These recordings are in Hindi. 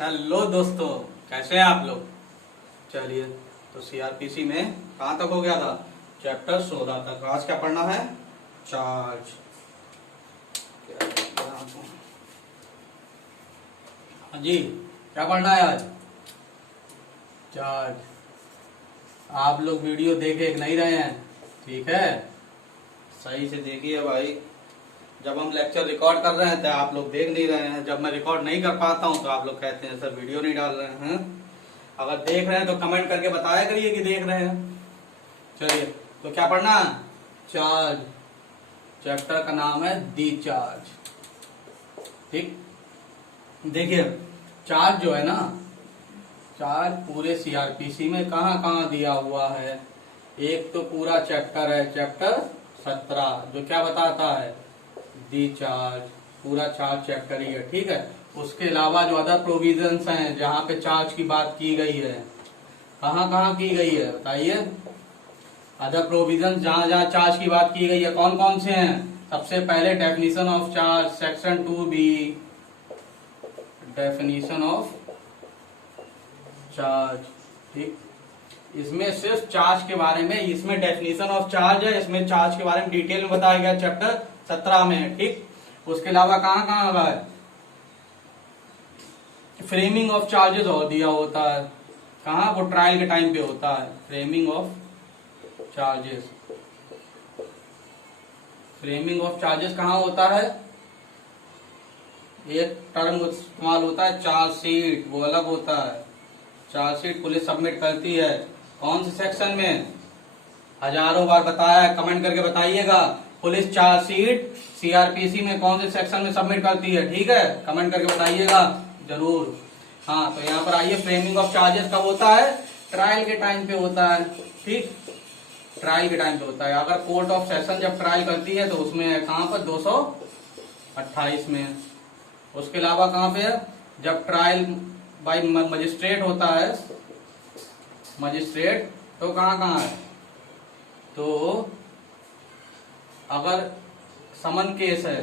हेलो दोस्तों, कैसे हैं आप लोग। चलिए, तो सीआरपीसी में कहाँ तक हो गया था? चैप्टर 16 तक। आज क्या पढ़ना है? चार्ज। हाँ जी, क्या पढ़ना है आज? चार्ज। आप लोग वीडियो देखे नहीं रहे हैं, ठीक है? सही से देखिए भाई। जब हम लेक्चर रिकॉर्ड कर रहे हैं तो आप लोग देख नहीं रहे हैं, जब मैं रिकॉर्ड नहीं कर पाता हूँ तो आप लोग कहते हैं सर वीडियो नहीं डाल रहे हैं। अगर देख रहे हैं तो कमेंट करके बताया करिए कि देख रहे हैं। चलिए, तो क्या पढ़ना है? चार्ज। चैप्टर का नाम है दी चार्ज। ठीक, देखिए चार्ज जो है ना, चार्ज पूरे सीआरपीसी में कहाँ कहाँ दिया हुआ है। एक तो पूरा चैप्टर है, चैप्टर 17, जो क्या बताता है? The charge. पूरा चार्ज चैप्टर ही है, ठीक है। उसके अलावा जो अदर प्रोविजंस हैं, जहाँ पे चार्ज की बात की गई है, कहाँ कहाँ की गई है बताइए। अदर प्रोविजंस जहाँ जहाँ चार्ज की बात की गई है, कौन कौन से हैं? सबसे पहले definition of charge, section 2B, definition of charge. ठीक, इसमें सिर्फ चार्ज के बारे में, इसमें डेफिनेशन ऑफ चार्ज है, इसमें चार्ज के बारे में डिटेल में बताया गया चैप्टर 17 में। ठीक, उसके अलावा कहाँ कहाँ है? फ्रेमिंग ऑफ चार्जेस और दिया होता है। कहाँ? वो ट्रायल के टाइम पे होता है, framing of charges. Framing of charges कहाँ होता है? एक टर्म इस्तेमाल होता है चार्जशीट, वो अलग होता है। चार्जशीट पुलिस सबमिट करती है, कौन से सेक्शन में? हजारों बार बताया है, कमेंट करके बताइएगा। पुलिस चार्जशीट सीआरपीसी में कौन से सेक्शन में सबमिट करती है? ठीक है, कमेंट करके बताइएगा जरूर। हाँ, तो यहाँ पर आइए, फ्रेमिंग ऑफ चार्जेस कब होता है? ट्रायल के टाइम पे होता है। ठीक, ट्रायल के टाइम पे होता है। अगर कोर्ट ऑफ सेशन जब ट्रायल करती है तो उसमें कहाँ पर? 228 में। उसके अलावा कहाँ पे है? जब ट्रायल बाय मजिस्ट्रेट होता है, मजिस्ट्रेट, तो कहाँ कहाँ है? तो अगर समन केस है,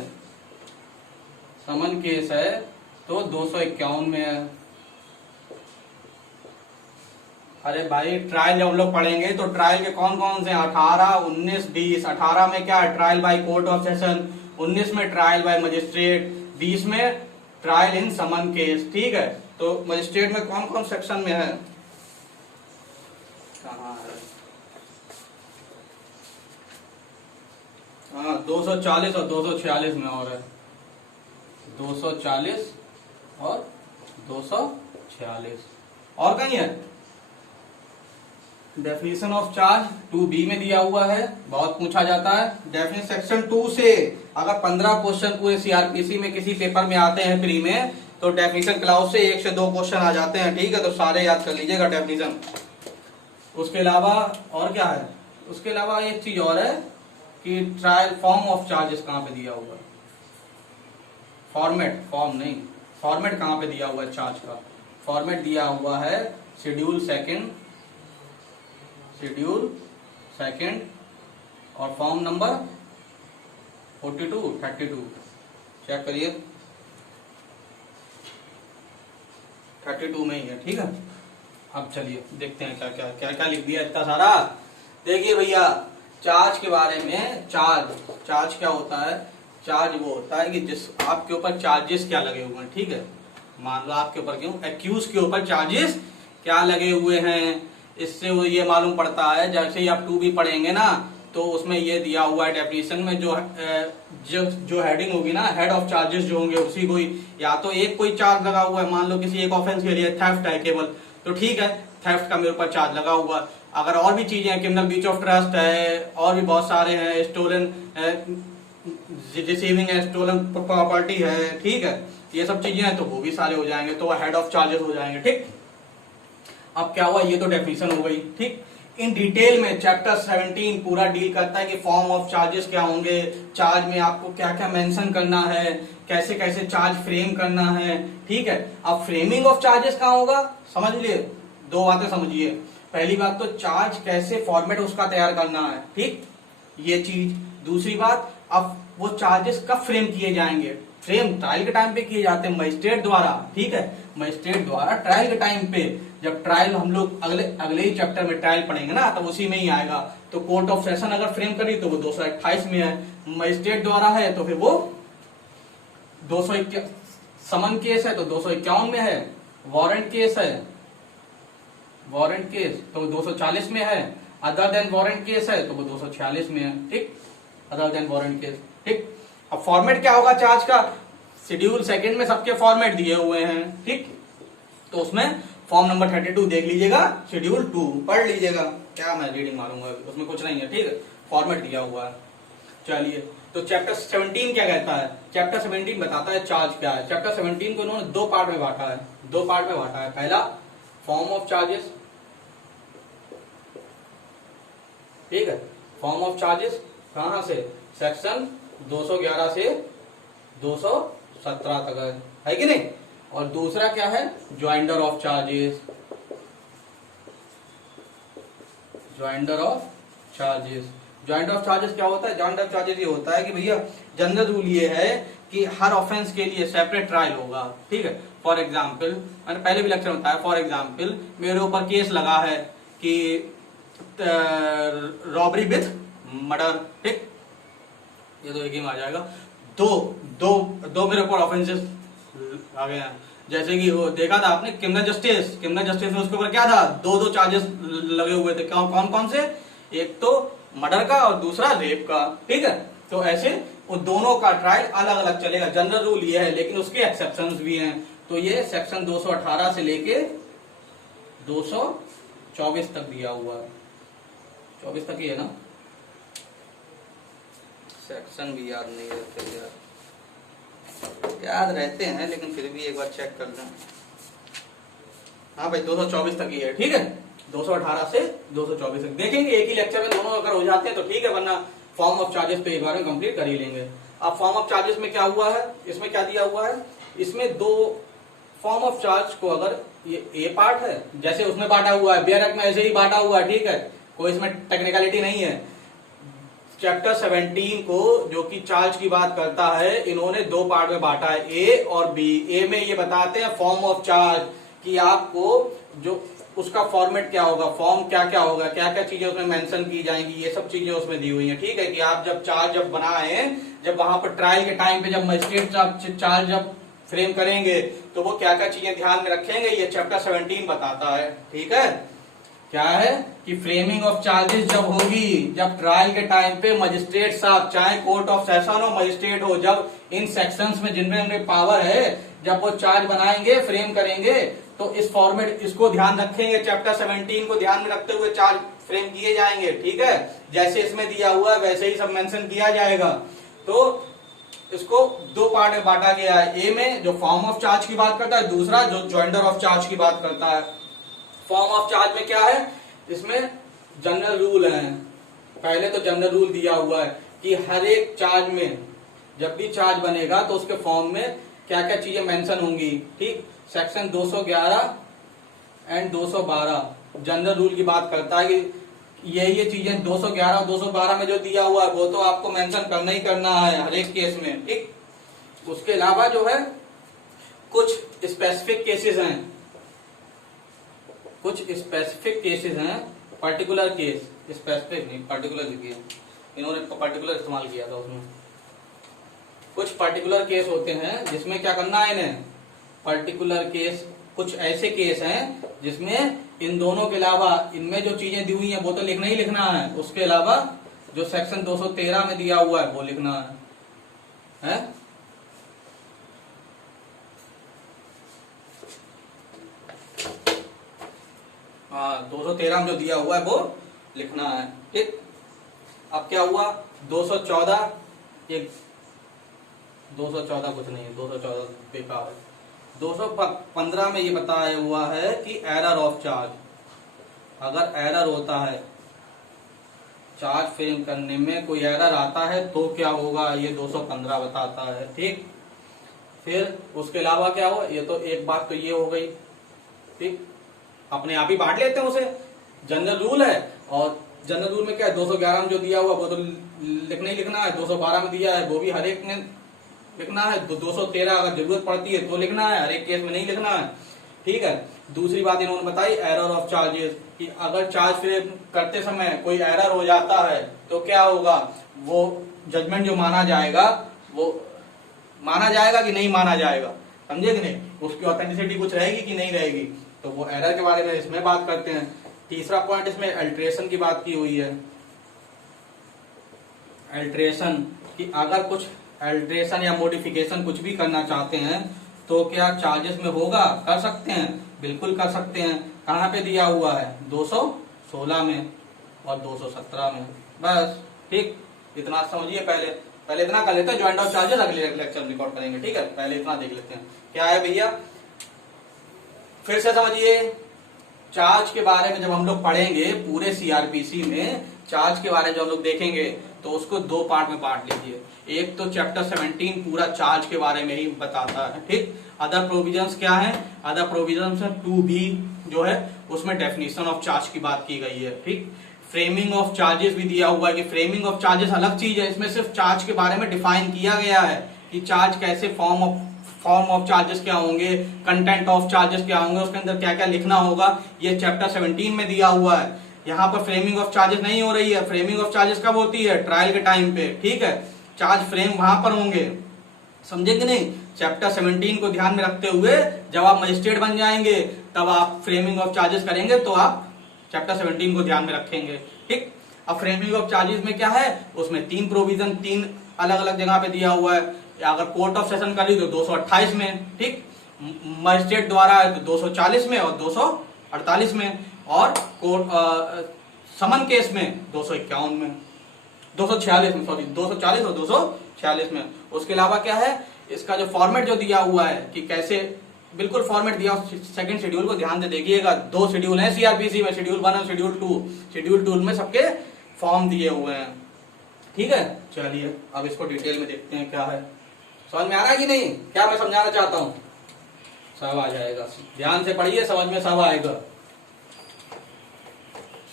समन केस है तो 251 में है। अरे भाई, ट्रायल जब हम लोग पढ़ेंगे तो ट्रायल के कौन कौन से? 18, 19, 20। 18 में क्या है? Trial by court of session. 19 में ट्रायल बाय मजिस्ट्रेट। 20 में ट्रायल इन समन केस। ठीक है, तो मजिस्ट्रेट में कौन कौन सेक्शन में है? कहाँ है? हाँ, 240 और 246 में और है। 240 और 246 और कहीं है? डेफिनेशन ऑफ चार्ज 2B में दिया हुआ है, बहुत पूछा जाता है। डेफिनेशन सेक्शन 2 से अगर 15 क्वेश्चन पूरे सीआरपीसी में किसी पेपर में आते हैं प्री में, तो डेफिनेशन क्लाउज से 1 से 2 क्वेश्चन आ जाते हैं। ठीक है, तो सारे याद कर लीजिएगा डेफिनेशन। उसके अलावा और क्या है? उसके अलावा एक चीज और है कि ट्रायल फॉर्म ऑफ चार्जेस कहाँ पे दिया हुआ है? फॉर्मेट, फॉर्म नहीं, फॉर्मेट कहाँ पे दिया हुआ है चार्ज का? फॉर्मेट दिया हुआ है शेड्यूल सेकंड, शेड्यूल सेकंड और फॉर्म नंबर 42, 32। चेक करिए, 32 में ही है। ठीक है, अब चलिए देखते हैं क्या क्या क्या क्या लिख दिया इतना सारा। देखिए भैया, चार्ज के बारे में, चार्ज क्या होता है? चार्ज वो होता है कि जिस आपके ऊपर चार्जेस क्या लगे हुए हैं। ठीक है, मान लो आपके ऊपर क्यों, एक्यूज के ऊपर चार्जेस क्या लगे हुए हैं, इससे वो ये मालूम पड़ता है। जैसे ही आप 2B पढ़ेंगे ना, तो उसमें ये दिया हुआ है डेफिनेशन में, जो हेडिंग होगी ना, हेड ऑफ चार्जेस जो होंगे उसी को ही, या तो एक कोई चार्ज लगा हुआ है, मान लो किसी एक ऑफेंस के लिए थेफ्ट है केवल, तो ठीक है, थेफ्ट का मेरे ऊपर चार्ज लगा हुआ। अगर और भी चीजें हैं, क्रिमिनल ब्रीच ऑफ ट्रस्ट है, और भी बहुत सारे हैं, स्टोलन रिसीविंग है, स्टोलन प्रॉपर्टी है, ठीक है, ये सब चीजें हैं, तो वो भी सारे हो जाएंगे, तो वो हेड ऑफ चार्जेस हो जाएंगे। ठीक, अब क्या हुआ? ये तो डेफिनेशन हो गई। ठीक, इन डिटेल में चैप्टर 17 पूरा डील करता है कि फॉर्म ऑफ चार्जेस क्या होंगे, चार्ज में आपको क्या क्या मेंशन करना है, कैसे कैसे चार्ज फ्रेम करना है। ठीक है, अब फ्रेमिंग ऑफ चार्जेस कहाँ होगा? समझ लिए, 2 बातें समझिए। पहली बात तो चार्ज कैसे फॉर्मेट उसका तैयार करना है, ठीक, ये चीज। दूसरी बात, अब वो चार्जेस कब फ्रेम किए जाएंगे? फ्रेम ट्रायल के टाइम पे किए जाते हैं मजिस्ट्रेट द्वारा, ठीक है, मजिस्ट्रेट द्वारा ट्रायल के टाइम पे। जब ट्रायल हम लोग अगले ही चैप्टर में ट्रायल पढ़ेंगे ना, तब उसी में ही आएगा। तो कोर्ट ऑफ सेशन अगर फ्रेम करी तो वो 228 में है, मजिस्ट्रेट द्वारा है तो फिर वो 251, समन केस है तो 251 में है, वारंट केस है, वारंट केस तो 240 में है, अदर देन वारंट केस है तो वो 246 में है, ठीक, अदर देन वारंट केस, ठीक। अब फॉर्मेट क्या होगा चार्ज का, शेड्यूल सेकंड में सबके फॉर्मेट दिए हुए हैं, ठीक, तो उसमें फॉर्म नंबर 32 देख लीजिएगा, शेड्यूल 2 पढ़ लीजिएगा, क्या मैं रीडिंग मारूंगा, उसमें कुछ नहीं है, ठीक है, फॉर्मेट दिया हुआ है। चलिए, तो चैप्टर 17 क्या कहता है, चैप्टर 17 बताता है चार्ज क्या है। चैप्टर 17 को उन्होंने दो पार्ट में बांटा है, दो पार्ट में बांटा है। पहला फॉर्म ऑफ चार्जेस, ठीक है, फॉर्म ऑफ चार्जेस कहां से, सेक्शन 211 से 217 तक है कि नहीं। और दूसरा क्या है, joinder of charges, joinder of charges. Joinder of charges क्या होता है, ज्वाइंडर ऑफ चार्जेस ये होता है कि भैया जनरल रूल ये है कि हर ऑफेंस के लिए सेपरेट ट्रायल होगा, ठीक है। फॉर एग्जाम्पल, मैंने पहले भी लेक्चर बताया, फॉर एग्जाम्पल मेरे ऊपर केस लगा है कि रॉबरी विथ मर्डर, ठीक, ये तो एक ही में आ जाएगा। दो दो दो मेरे ऊपर ऑफेंसेस आ गए हैं, जैसे कि वो देखा था आपने क्रिमिनल जस्टिस, क्रिमिनल जस्टिस में उसके ऊपर क्या था, दो दो चार्जेस लगे हुए थे, कौन कौन से, एक तो मर्डर का और दूसरा रेप का, ठीक है। तो ऐसे वो दोनों का ट्रायल अलग अलग चलेगा, जनरल रूल ये है, लेकिन उसके एक्सेप्शंस भी हैं। तो ये सेक्शन 218 से लेके 224 तक दिया हुआ है, 24 तक ही है ना, सेक्शन भी याद नहीं रहते यार, याद रहते हैं लेकिन फिर भी एक बार चेक कर लें। हाँ भाई 224 तक ही है, ठीक है, 218 से 224 तक देखेंगे, एक ही लेक्चर में दोनों अगर हो जाते हैं तो ठीक है, वरना फॉर्म ऑफ चार्जेस तो एक बार में कंप्लीट कर ही लेंगे। अब फॉर्म ऑफ चार्जेस में क्या हुआ है, इसमें क्या दिया हुआ है, इसमें दो फॉर्म ऑफ चार्ज को, अगर ये ए पार्ट है जैसे उसमें बांटा हुआ है, बेयरक में ऐसे ही बांटा हुआ है, ठीक है, कोई इसमें टेक्निकलिटी नहीं है। चैप्टर 17 को जो कि चार्ज की बात करता है, इन्होंने दो पार्ट में बांटा है, ए और बी। ए में ये बताते हैं फॉर्म ऑफ चार्ज कि आपको जो उसका फॉर्मेट क्या होगा, फॉर्म क्या क्या होगा, क्या क्या चीजें उसमें मेंशन की जाएंगी, ये सब चीजें उसमें दी हुई हैं, ठीक है, कि आप जब चार्ज जब बनाए, जब वहां पर ट्रायल के टाइम पे जब मजिस्ट्रेट चार्ज जब फ्रेम करेंगे तो वो क्या क्या चीजें ध्यान में रखेंगे, ये चैप्टर 17 बताता है, ठीक है। क्या है कि फ्रेमिंग ऑफ चार्जेस जब होगी, जब ट्रायल के टाइम पे मजिस्ट्रेट साहब, चाहे कोर्ट ऑफ सेशन हो, मजिस्ट्रेट हो, जब इन सेक्शंस में जिनमें उनमें पावर है, जब वो चार्ज बनाएंगे, फ्रेम करेंगे, तो इस फॉर्मेट इसको ध्यान रखेंगे, चैप्टर 17 को ध्यान में रखते हुए चार्ज फ्रेम किए जाएंगे, ठीक है। जैसे इसमें दिया हुआ है वैसे ही सब मेंशन किया जाएगा। तो इसको दो पार्ट में बांटा गया है, ए में जो फॉर्म ऑफ चार्ज की बात करता है, दूसरा जो ज्वाइंडर ऑफ चार्ज की बात करता है। फॉर्म ऑफ चार्ज में क्या है, इसमें जनरल रूल है, पहले तो जनरल रूल दिया हुआ है कि हर एक चार्ज में जब भी चार्ज बनेगा तो उसके फॉर्म में क्या क्या चीजें मेंशन होंगी, ठीक। सेक्शन 211 एंड 212 जनरल रूल की बात करता है कि ये चीजें 211 और 212 में जो दिया हुआ है वो तो आपको मेंशन करना ही करना है हर एक केस में, ठीक। उसके अलावा जो है कुछ स्पेसिफिक केसेस हैं, कुछ स्पेसिफिक केसेस हैं, पर्टिकुलर केस, स्पेसिफिक नहीं पर्टिकुलर लिखिए, इन्होंने पर्टिकुलर इस्तेमाल किया था उसमें। कुछ पर्टिकुलर केस होते हैं जिसमें क्या करना है इन्हें, पर्टिकुलर केस, कुछ ऐसे केस हैं जिसमें इन दोनों के अलावा इनमें जो चीजें दी हुई हैं वो तो लिखना ही लिखना है, उसके अलावा जो सेक्शन 213 में दिया हुआ है वो लिखना है? हाँ 213 में जो दिया हुआ है वो लिखना है, ठीक। अब क्या हुआ 214, एक 214 कुछ नहीं है, 214 बेकार है। 215 में ये बताया हुआ है कि एरर ऑफ चार्ज, अगर एरर होता है चार्ज फ्रेम करने में, कोई एरर आता है तो क्या होगा, ये 215 बताता है, ठीक। फिर उसके अलावा क्या हुआ, ये तो एक बात तो ये हो गई, ठीक, अपने आप ही बांट लेते हैं उसे, जनरल रूल है। और जनरल रूल में क्या है, 211 में जो दिया हुआ वो तो लिखना ही लिखना है, 212 में दिया है वो भी हर एक ने लिखना है, 213 अगर जरूरत पड़ती है तो लिखना है, हर एक केस में नहीं लिखना है, ठीक है। दूसरी बात इन्होंने बताई एरर ऑफ चार्जेस, कि अगर चार्ज फ्रेम करते समय कोई एरर हो जाता है तो क्या होगा, वो जजमेंट जो माना जाएगा वो माना जाएगा कि नहीं माना जाएगा, समझे कि नहीं, उसकी ऑथेंटिसिटी कुछ रहेगी कि नहीं रहेगी, तो वो एरर के बारे में इसमें बात करते हैं। तीसरा पॉइंट इसमें अल्ट्रेशन की बात की हुई है, अल्ट्रेशन, कि अगर कुछ अल्ट्रेशन या मॉडिफिकेशन कुछ भी करना चाहते हैं तो क्या चार्जेस में होगा, कर सकते हैं, बिल्कुल कर सकते हैं। कहाँ पे दिया हुआ है, 216 में और 217 में, बस, ठीक, इतना समझिए। पहले इतना कर लेते हैं, ज्वाइंट ऑफ चार्जेस अगले लेक्चर में रिकॉर्ड करेंगे, ठीक है, पहले इतना देख लेते हैं क्या है भैया। फिर से समझिए, चार्ज के बारे में जब हम लोग पढ़ेंगे पूरे सीआरपीसी में, चार्ज के बारे में जब हम लोग देखेंगे तो उसको दो पार्ट में बांट लीजिए। एक तो चैप्टर 17 पूरा चार्ज के बारे में ही बताता है, ठीक। अदर प्रोविजंस क्या है, अदर प्रोविजंस 2B जो है उसमें डेफिनेशन ऑफ चार्ज की बात की गई है, ठीक। फ्रेमिंग ऑफ चार्जेस भी दिया हुआ है कि फ्रेमिंग ऑफ चार्जेस अलग चीज है, इसमें सिर्फ चार्ज के बारे में डिफाइन किया गया है कि चार्ज कैसे फॉर्म ऑफ चार्जेस क्या होंगे, कंटेंट ऑफ चार्जेस क्या होंगे, उसके अंदर क्या क्या लिखना होगा, ये चैप्टर 17 में दिया हुआ है। यहाँ पर फ्रेमिंग ऑफ चार्जेस नहीं हो रही है, फ्रेमिंग ऑफ चार्जेस कब होती है, ट्रायल के टाइम पे, ठीक है, चार्ज फ्रेम वहां पर होंगे, समझे कि नहीं। चैप्टर 17 को ध्यान में रखते हुए जब आप मजिस्ट्रेट बन जाएंगे तब आप फ्रेमिंग ऑफ चार्जेस करेंगे तो आप चैप्टर 17 को ध्यान में रखेंगे, ठीक। अब फ्रेमिंग ऑफ चार्जेस में क्या है, उसमें 3 प्रोविजन 3 अलग अलग जगह पे दिया हुआ है। अगर कोर्ट ऑफ सेशन करी तो 228 में, ठीक, मजिस्ट्रेट द्वारा है तो 240 में और 248 में, और कोर्ट समन केस में 251 में, 246 में, सॉरी 240 और 246 में। उसके अलावा क्या है, इसका जो फॉर्मेट जो दिया हुआ है कि कैसे, बिल्कुल फॉर्मेट दिया, सेकंड शेड्यूल को ध्यान से देखिएगा, 2 शेड्यूल है सीआरपीसी में, शेड्यूल 1 और शेड्यूल 2, शेड्यूल 2 में सबके फॉर्म दिए हुए हैं, ठीक है। चलिए अब इसको डिटेल में देखते हैं क्या है, समझ में आ रहा है कि नहीं, क्या मैं समझाना चाहता हूं, सब आ जाएगा, ध्यान से पढ़िए, समझ में सब आएगा।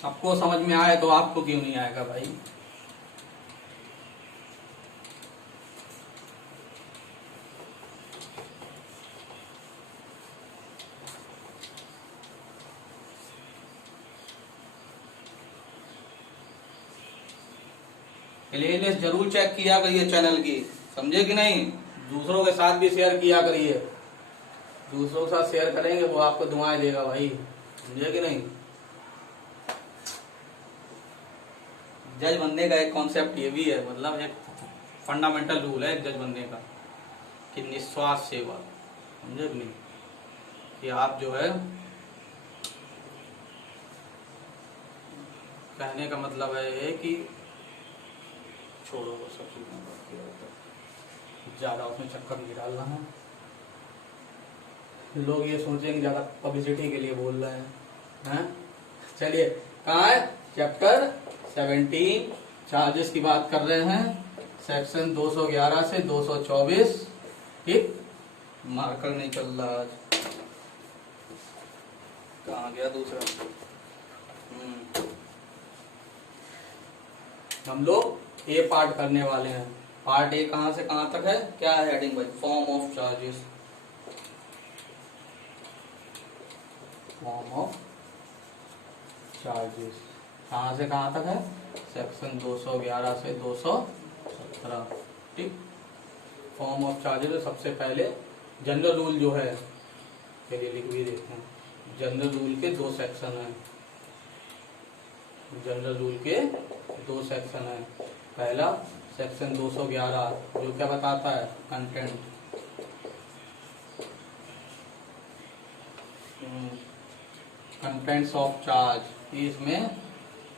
सबको समझ में आए तो आपको क्यों नहीं आएगा भाई। प्लेलिस्ट जरूर चेक किया करिए चैनल की, समझे कि नहीं, दूसरों के साथ भी शेयर किया करिए, दूसरों के साथ शेयर करेंगे वो आपको दुआएं देगा भाई, समझे कि नहीं। जज बनने का एक कॉन्सेप्ट ये भी है, मतलब एक फंडामेंटल रूल है जज बनने का कि निस्वार्थ सेवा, समझे कि नहीं, कि आप जो है, कहने का मतलब है कि छोड़ो वो सब चीजें, ज्यादा उसमें चक्कर नहीं डालना है, लोग ये सोचेंगे ज्यादा पब्लिसिटी के लिए बोल रहे हैं। चलिए कहाँ है, चैप्टर 17 चार्जेस की बात कर रहे हैं, सेक्शन 211 से 224, ठीक। मार्कर नहीं चल रहा आज, कहाँ गया दूसरा। हम लोग ए पार्ट करने वाले हैं, पार्ट ए कहां से कहां तक है, क्या है हेडिंग भाई, form of charges, form of charges कहां से कहां तक है, सेक्शन 211 से 217, ठीक। फॉर्म ऑफ चार्जेस सबसे पहले जनरल रूल जो है, चलिए लिख भी देते हैं, जनरल रूल के 2 सेक्शन हैं, जनरल रूल के 2 सेक्शन है। पहला सेक्शन 211 जो क्या बताता है, कंटेंट, कंटेंट्स ऑफ चार्ज, इसमें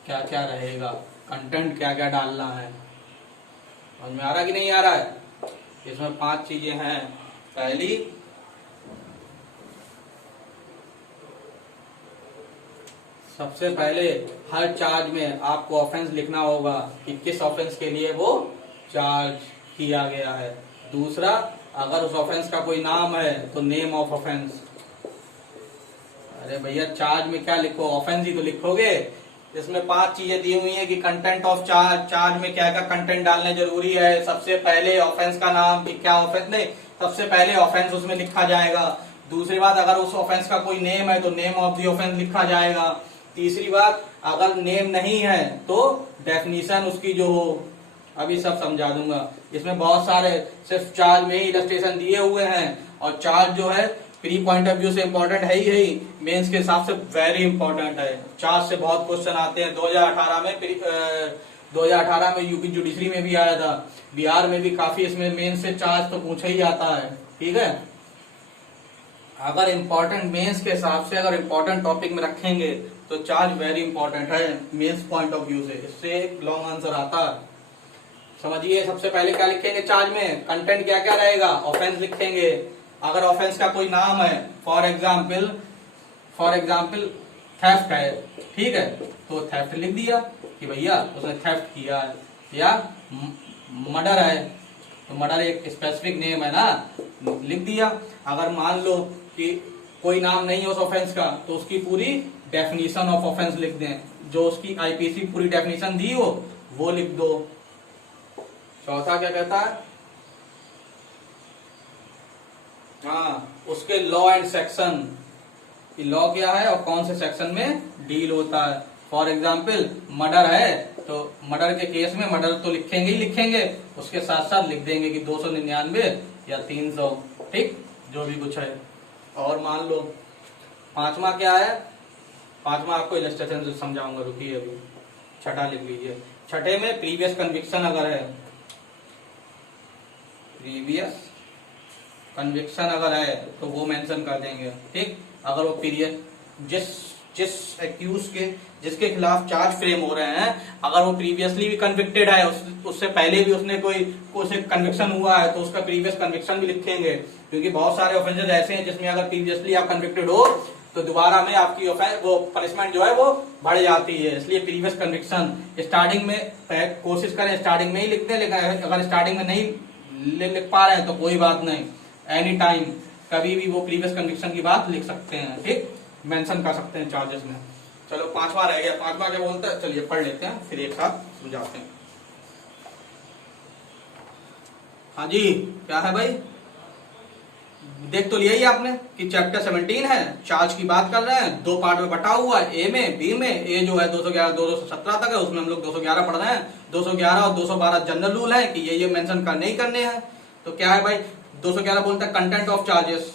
क्या क्या रहेगा, कंटेंट क्या क्या डालना है, समझ में आ रहा कि नहीं आ रहा है। इसमें 5 चीजें हैं। पहली, सबसे पहले हर चार्ज में आपको ऑफेंस लिखना होगा कि किस ऑफेंस के लिए वो चार्ज किया गया है। दूसरा, अगर उस ऑफेंस का कोई नाम है तो नेम ऑफ ऑफेंस। अरे भैया चार्ज में क्या लिखो, ऑफेंस ही तो लिखोगे, इसमें 5 चीजें दी हुई है कि कंटेंट ऑफ चार्ज, चार्ज में क्या क्या कंटेंट डालने जरूरी है। सबसे पहले ऑफेंस का नाम कि क्या ऑफेंस, नहीं, सबसे पहले ऑफेंस उसमें लिखा जाएगा। दूसरी बात, अगर उस ऑफेंस का कोई नेम है तो नेम ऑफ द ऑफेंस लिखा जाएगा। तीसरी बात, अगर नेम नहीं है तो डेफिनेशन उसकी जो हो, अभी सब समझा दूंगा। इसमें बहुत सारे सिर्फ चार्ज में ही इलस्ट्रेशन दिए हुए हैं, और चार्ज जो है प्री पॉइंट ऑफ व्यू से इम्पोर्टेंट है ही, मेंस के हिसाब से वेरी इंपॉर्टेंट है। चार्ज से बहुत क्वेश्चन आते हैं। 2018 में यूपी जुडिशरी में भी आया था, बिहार में भी काफी इसमें मेंस से चार्ज तो पूछा ही जाता है। ठीक है, अगर इम्पोर्टेंट मेंस के हिसाब से अगर इम्पोर्टेंट टॉपिक में रखेंगे तो चार्ज वेरी इंपॉर्टेंट है मेंस पॉइंट ऑफ व्यू से। इससे लॉन्ग आंसर आता है। समझिए, सबसे पहले क्या लिखेंगे चार्ज में, कंटेंट क्या क्या रहेगा, ऑफेंस लिखेंगे। अगर ऑफेंस का कोई नाम है, फॉर एग्जाम्पल थेफ्ट है, ठीक है, तो थेफ्ट लिख दिया कि भैया उसने थेफ्ट किया है। या मर्डर है तो मर्डर एक स्पेसिफिक नेम है ना, लिख दिया। अगर मान लो कि कोई नाम नहीं है उस ऑफेंस का, तो उसकी पूरी डेफिनेशन ऑफ ऑफेंस लिख दें, जो उसकी आईपीसी पूरी डेफिनेशन दी हो वो लिख दो। चौथा क्या कहता है, हाँ, उसके लॉ एंड सेक्शन, लॉ क्या है और कौन से सेक्शन में डील होता है। फॉर एग्जाम्पल मर्डर है तो मर्डर के केस में मर्डर तो लिखेंगे ही लिखेंगे, उसके साथ साथ लिख देंगे कि 299 या 300, ठीक, जो भी कुछ है। और मान लो पांचवा क्या है, पांचवा आपको इलस्ट्रेशन से समझाऊंगा, रुकिए अभी। छठा लिख लीजिए। छठे में प्रीवियस कन्विक्शन अगर है, प्रीवियस कन्विक्शन अगर है तो वो मेंशन कर देंगे, ठीक। अगर वो पीरियड जिस एक्यूज के जिसके खिलाफ चार्ज फ्रेम हो रहे हैं, अगर वो प्रीवियसली भी कन्विक्टेड है, उससे पहले भी उसने कोई कन्विक्शन हुआ है, तो उसका प्रीवियस कन्विक्शन भी लिखेंगे। क्योंकि बहुत सारे ऑफेंसेस ऐसे हैं जिसमें अगर प्रीवियसली आप कन्विक्टेड हो तो दोबारा में आपकी वो पनिशमेंट जो है वो बढ़ जाती है। इसलिए प्रीवियस कन्विक्शन स्टार्टिंग में कोशिश करें स्टार्टिंग में ही लिखते हैं, लेकिन अगर स्टार्टिंग में नहीं लिख पा रहे हैं तो कोई बात नहीं, एनी टाइम कभी भी वो प्रीवियस कन्विक्शन की बात लिख सकते हैं, ठीक, मेंशन कर सकते हैं चार्जेस में। चलो पांचवा रह गया, पांचवा क्या बोलता है, चलिए पढ़ लेते हैं फिर एक साथ समझाते हैं। हाँ जी, क्या है भाई, देख तो लिया ही आपने कि चैप्टर 17 है, चार्ज की बात कर रहे हैं, 2 पार्ट में बटा हुआ है, ए में बी में। ए जो है 211 217 तक है, उसमें हम लोग 211 पढ़ रहे हैं। 211 और 212 जनरल रूल है कि ये मेंशन करने ही करने हैं। तो क्या है भाई, 211 बोलता है content of charges.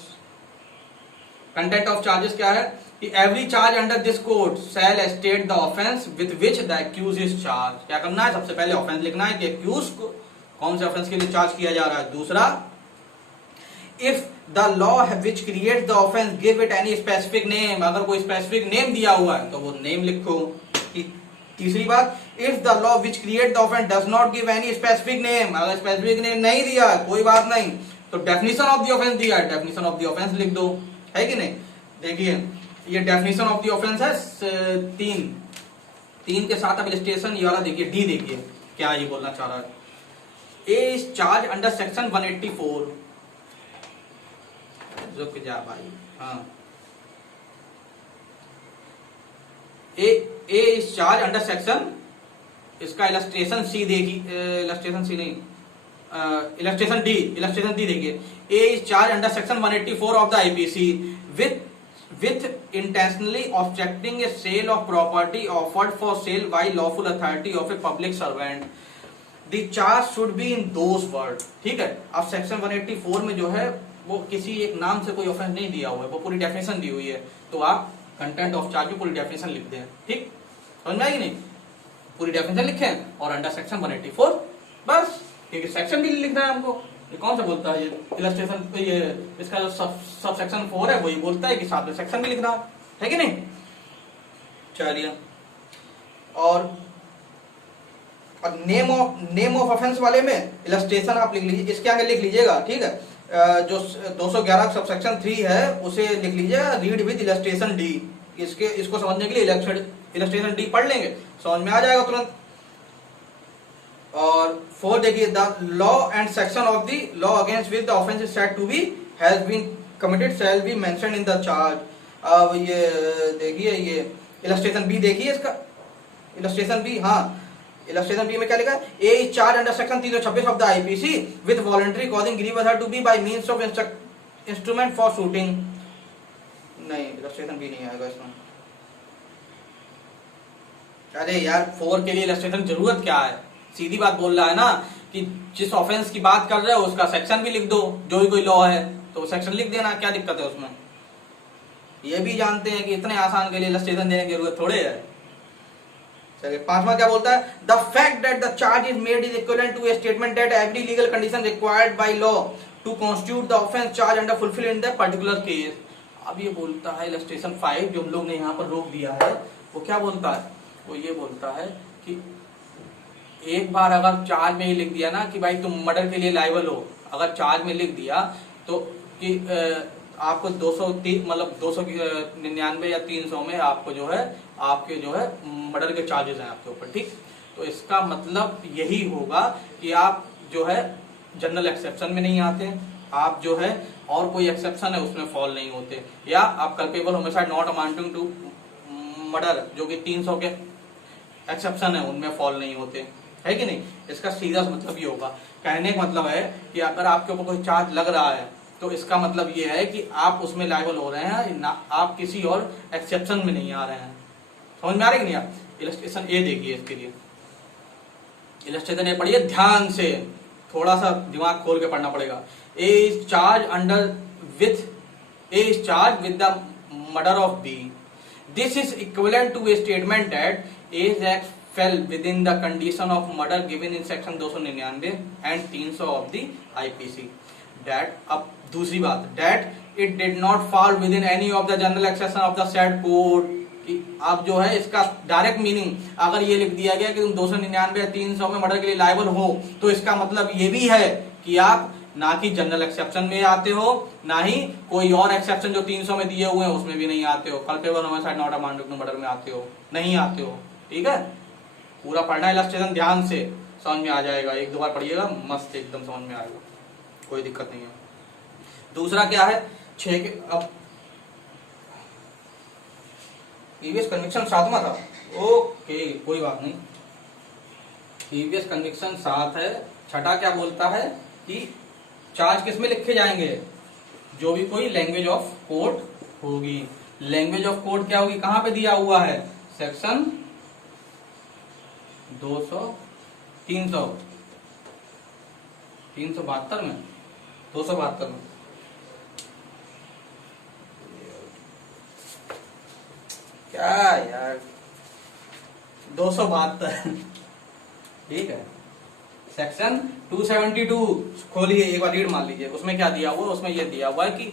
Content of charges क्या है कि every charge under this code shall state the offence with which the accuse is charge. क्या करना है, सबसे पहले ऑफेंस लिखना है कि एक्यूज को कौन से ऑफेंस के लिए चार्ज किया जा रहा है। दूसरा, if the law which create the offence give it any specific name, अगर कोई स्पेसिफिक नेम दिया हुआ है तो वो नेम लिखो। तीसरी बात, if the law which create the offence does not give any specific name, अगर स्पेसिफिक नेम नहीं दिया है कोई बात नहीं, तो डेफिनेशन ऑफ द ऑफेंस दिया है, डेफिनेशन ऑफ द ऑफेंस लिख दो, है कि नहीं। देखिए ये डेफिनेशन ऑफ द ऑफेंस है 3 के साथ अब इलस्ट्रेशन ये वाला देखिए, डी देखिए क्या ये बोलना चाह रहा है। A is charge under section 184, रुक जा भाई, हाँ, A is charge under section, इसका इलस्ट्रेशन सी देखिए, इलस्ट्रेशन सी नहीं, इलस्ट्रेशन डी देखिए। A is charge under section 184 of the IPC with intentionally obstructing a sale of property offered for sale by lawful authority of a public servant. The charge should be in those words, ठीक है। अब सेक्शन 184 में जो है वो किसी एक नाम से कोई ऑफेंस नहीं दिया हुआ है, वो पूरी डेफिनेशन दी हुई है, तो आप कंटेंट ऑफ चार्ज की पूरी डेफिनेशन लिख दें, ठीक, समझ में आएगी नहीं, पूरी डेफिनेशन लिखें और अंडर सेक्शन 184 बस, क्योंकि सेक्शन भी लिखना है हमको। ये कौन सा बोलता है, ये इलस्ट्रेशन, ये इसका जो सब सेक्शन 4 है वही बोलता है कि साथ में सेक्शन भी लिखना है कि नहीं। चलिए, और नेम ऑफ ऑफेंस वाले में इलस्ट्रेशन आप लिख लीजिए, इसके आगे लिख लीजिएगा, ठीक है। जो 211 सब सेक्शन 3 है उसे लिख लीजिए रीड विद इलस्ट्रेशन डी। इसको समझने के लिए इलस्ट्रेशन डी पढ़ लेंगे, समझ में आ जाएगा तुरंत। और 4 देखिए, the law and section of the law against which the offence is said to be has been committed shall be mentioned in the charge. अब ये देखिए, ये इलस्ट्रेशन बी देखिए इसका, इलस्ट्रेशन बी, हाँ इलस्ट्रेशन बी में क्या लिखा है, A is charge under section 326 of the IPC with voluntary causing grievous hurt to be by means of instrument for shooting. नहीं, इलस्ट्रेशन बी नहीं आएगा इसमें। अरे यार 4 के लिए इलस्ट्रेशन जरूरत क्या है, सीधी बात बोल रहा है ना कि जिस ऑफेंस की बात कर रहे हो उसका सेक्शन भी लिख दो, जो भी कोई लॉ है तो सेक्शन लिख देना, क्या दिक्कत है उसमें। ये भी जानते हैं कि इतने आसान के लिए इलस्ट्रेशन देने की जरूरत थोड़े है। चलिए 5वां क्या बोलता है, the fact that the charge is made is equivalent to a statement that every legal condition required by law to constitute the offence charge under fulfil in the particular case. अब ये बोलता है इलस्ट्रेशन 5 जो हम लोग ने यहाँ पर रोक दिया है, वो क्या बोलता है, वो ये बोलता है कि एक बार अगर चार्ज में ही लिख दिया ना कि भाई तुम मर्डर के लिए लायबल हो, अगर चार्ज में लिख दिया तो कि आपको 230 मतलब 299 या 300 में आपको जो है आपके जो है मर्डर के चार्जेस हैं आपके ऊपर, ठीक। तो इसका मतलब यही होगा कि आप जो है जनरल एक्सेप्शन में नहीं आते, आप जो है और कोई एक्सेप्शन है उसमें फॉल नहीं होते, या आप culpable homicide not amounting to murder जो कि 300 के एक्सेप्शन है उनमें फॉल नहीं होते, है कि नहीं। इसका सीधा मतलब ये होगा, कहने का मतलब है कि अगर आपके ऊपर कोई चार्ज लग रहा है तो इसका मतलब ये है कि आप उसमें लायबल हो रहे हैं ना, आप किसी और एक्सेप्शन में नहीं आ रहे हैं। समझ में आ रही कि नहीं। आप इलस्ट्रेशन ए देखिए, इसके लिए इलस्ट्रेशन ए पढ़िए ध्यान से, थोड़ा सा दिमाग खोल के पढ़ना पड़ेगा। A is charge under with A is charge with the murder of B, this is equivalent to a statement that A's act fell within the condition of murder given in section 299 and 300 of the IPC. That अब दूसरी बात, that it did not fall within any of the general exception of the said code। कि अब जो है इसका डायरेक्ट मीनिंग अगर ये लिख दिया गया कि तुम 299 या 300 में मर्डर के लिए लायबल हो, तो इसका मतलब ये भी है कि आप ना कि जनरल एक्सेप्शन में आते हो, ना ही कोई और एक्सेप्शन जो 300 में दिए हुए हैं उसमें भी नहीं आते हो, culpable homicide not amounting to murder में आते हो, नहीं आते हो, ठीक है। पूरा पढ़ना इलस्ट्रेशन ध्यान से, समझ में आ जाएगा, एक दो बार पढ़िएगा मस्त एकदम समझ में आएगा, कोई दिक्कत नहीं है। दूसरा क्या है 6 के, अब प्रीवियस कन्विक्शन 7वां था, ओके कोई बात नहीं, प्रीवियस कन्विक्शन 7 है। छठा क्या बोलता है कि चार्ज किस में लिखे जाएंगे, जो भी कोई लैंग्वेज ऑफ कोर्ट होगी। लैंग्वेज ऑफ कोर्ट क्या होगी, कहां पे दिया हुआ है, सेक्शन 372 में, 272 में, क्या यार 272 ठीक है। सेक्शन 272 खोलिए एक बार, रीड मार लीजिए, उसमें क्या दिया हुआ है, उसमें ये दिया हुआ है कि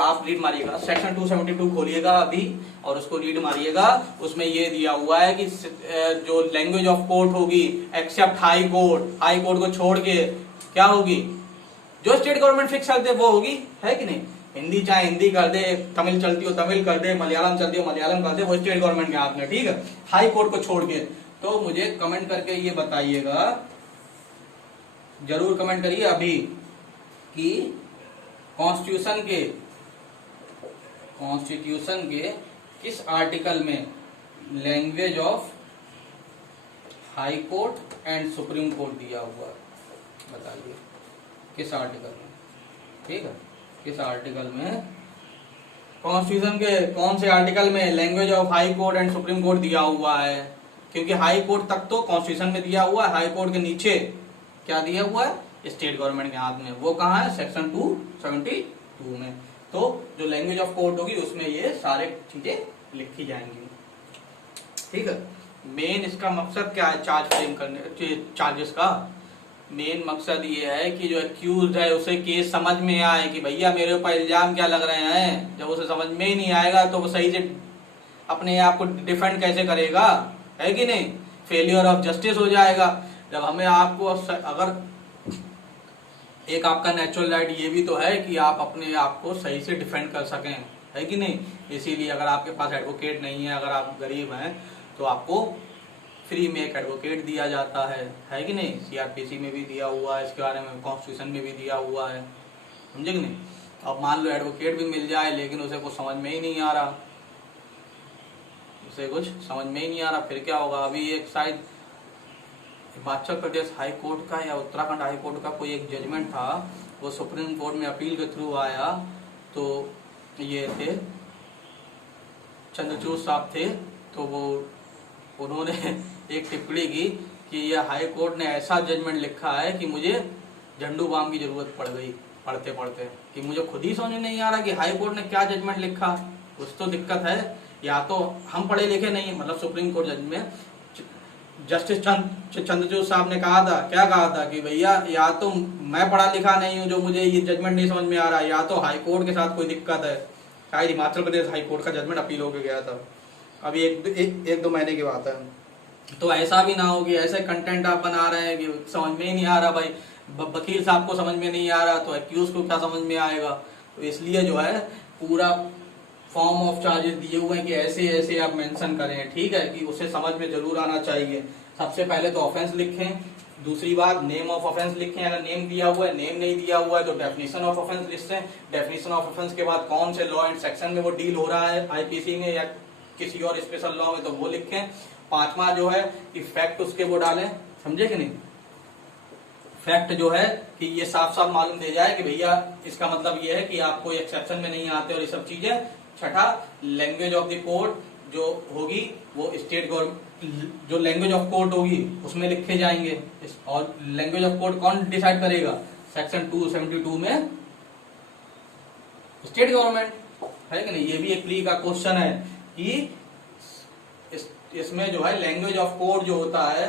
आप रीड मारिएगा, सेक्शन 272 खोलिएगा अभी और उसको रीड मारिएगा। उसमें ये दिया हुआ है कि जो लैंग्वेज ऑफ कोर्ट होगी एक्सेप्ट हाई कोर्ट को छोड़ के क्या होगी, जो स्टेट गवर्नमेंट फिक्स कर दे वो होगी, है कि नहीं। हिंदी चाहे हिंदी कर दे, तमिल चलती हो तमिल कर दे, मलयालम चलती हो मलयालम कर दे, वो स्टेट गवर्नमेंट के हाथ में, ठीक है, हाई कोर्ट को छोड़ के। तो मुझे कमेंट करके ये बताइएगा, जरूर कमेंट करिए अभी कि कॉन्स्टिट्यूशन के किस आर्टिकल में language of high court and supreme court दिया हुआ है, बताइए किस आर्टिकल में, ठीक है, किस आर्टिकल में, कॉन्स्टिट्यूशन के कौन से आर्टिकल में language of high court and supreme court दिया हुआ है। क्योंकि हाई कोर्ट तक तो कॉन्स्टिट्यूशन में दिया हुआ है, हाई कोर्ट के नीचे क्या दिया हुआ है, स्टेट गवर्नमेंट के हाथ में, वो कहाँ है, सेक्शन 272 में। तो जो लैंग्वेज ऑफ कोर्ट होगी उसमें ये सारे चीजें लिखी जाएंगी, ठीक है। मेन इसका मकसद क्या है, चार्ज फ्रेम करने, चार्जेस का मेन मकसद ये है कि जो एक्यूज्ड है उसे केस समझ में आए कि भैया मेरे ऊपर इल्जाम क्या लग रहे हैं। जब उसे समझ में ही नहीं आएगा तो वो सही से अपने आप को डिफेंड कैसे करेगा, है कि नहीं, फेलियर ऑफ जस्टिस हो जाएगा। जब हमें आपको अगर एक आपका नेचुरल राइट ये भी तो है कि आप अपने आप को सही से डिफेंड कर सकें, है कि नहीं। इसीलिए अगर आपके पास एडवोकेट नहीं है, अगर आप गरीब हैं, तो आपको फ्री में एक एडवोकेट दिया जाता है कि नहीं। सीआरपीसी में भी दिया हुआ है, इसके बारे में कॉन्स्टिट्यूशन में भी दिया हुआ है, समझे कि नहीं। अब मान लो एडवोकेट भी मिल जाए लेकिन उसे कुछ समझ में ही नहीं आ रहा, उसे कुछ समझ में ही नहीं आ रहा फिर क्या होगा। अभी एक शायद हिमाचल प्रदेश हाई कोर्ट का या उत्तराखंड हाई कोर्ट का कोई एक जजमेंट था, वो सुप्रीम कोर्ट में अपील के थ्रू आया। तो ये थे चंद्रचूड़ साहब थे, तो वो उन्होंने एक टिप्पणी की कि ये हाई कोर्ट ने ऐसा जजमेंट लिखा है कि मुझे झंडू बाम की जरूरत पड़ गई पढ़ते पढ़ते, कि मुझे खुद ही समझ में नहीं आ रहा कि हाई कोर्ट ने क्या जजमेंट लिखा। कुछ तो दिक्कत है, या तो हम पढ़े लिखे नहीं, मतलब सुप्रीम कोर्ट जज में जस्टिस चंद्रचूड़ साहब ने कहा था, क्या कहा था कि भैया या तो मैं पढ़ा लिखा नहीं हूँ जो मुझे ये जजमेंट नहीं समझ में आ रहा, या तो हाई कोर्ट के साथ कोई दिक्कत है। शायद हिमाचल प्रदेश हाई कोर्ट का जजमेंट अपील होकर गया था, अभी एक दो महीने की बात है। तो ऐसा भी ना हो कि ऐसे कंटेंट आप बना रहे हैं कि समझ में ही नहीं आ रहा भाई, वकील साहब को समझ में नहीं आ रहा तो एक्यूज को क्या समझ में आएगा। तो इसलिए जो है पूरा फॉर्म ऑफ चार्जेस दिए हुए हैं कि ऐसे ऐसे आप मेंशन करें, ठीक है, कि उसे समझ में जरूर आना चाहिए। सबसे पहले तो ऑफेंस लिखें, दूसरी बात नेम ऑफ ऑफेंस लिखें, अगर नेम दिया हुआ है, नेम नहीं दिया हुआ है तो डेफिनेशन ऑफ ऑफेंस लिखें, डेफिनेशन ऑफ ऑफेंस के बाद कौन से लॉ एंड सेक्शन में वो डील हो रहा है, आईपीसी में या किसी और स्पेशल लॉ में, तो वो लिखें। पांचवा जो है इफेक्ट उसके वो डालें, समझे कि नहीं, फैक्ट जो है कि ये साफ साफ मालूम दे जाए कि भैया इसका मतलब ये है कि आप कोई एक्सेप्शन में नहीं आते और ये सब चीजें। छठा लैंग्वेज ऑफ द कोर्ट जो होगी वो स्टेट गवर्नमेंट, जो लैंग्वेज ऑफ कोर्ट होगी उसमें लिखे जाएंगे, और लैंग्वेज ऑफ कोर्ट कौन डिसाइड करेगा, सेक्शन 272 में स्टेट गवर्नमेंट, है कि नहीं। ये भी एक प्री का क्वेश्चन है कि इसमें जो है लैंग्वेज ऑफ कोर्ट जो होता है,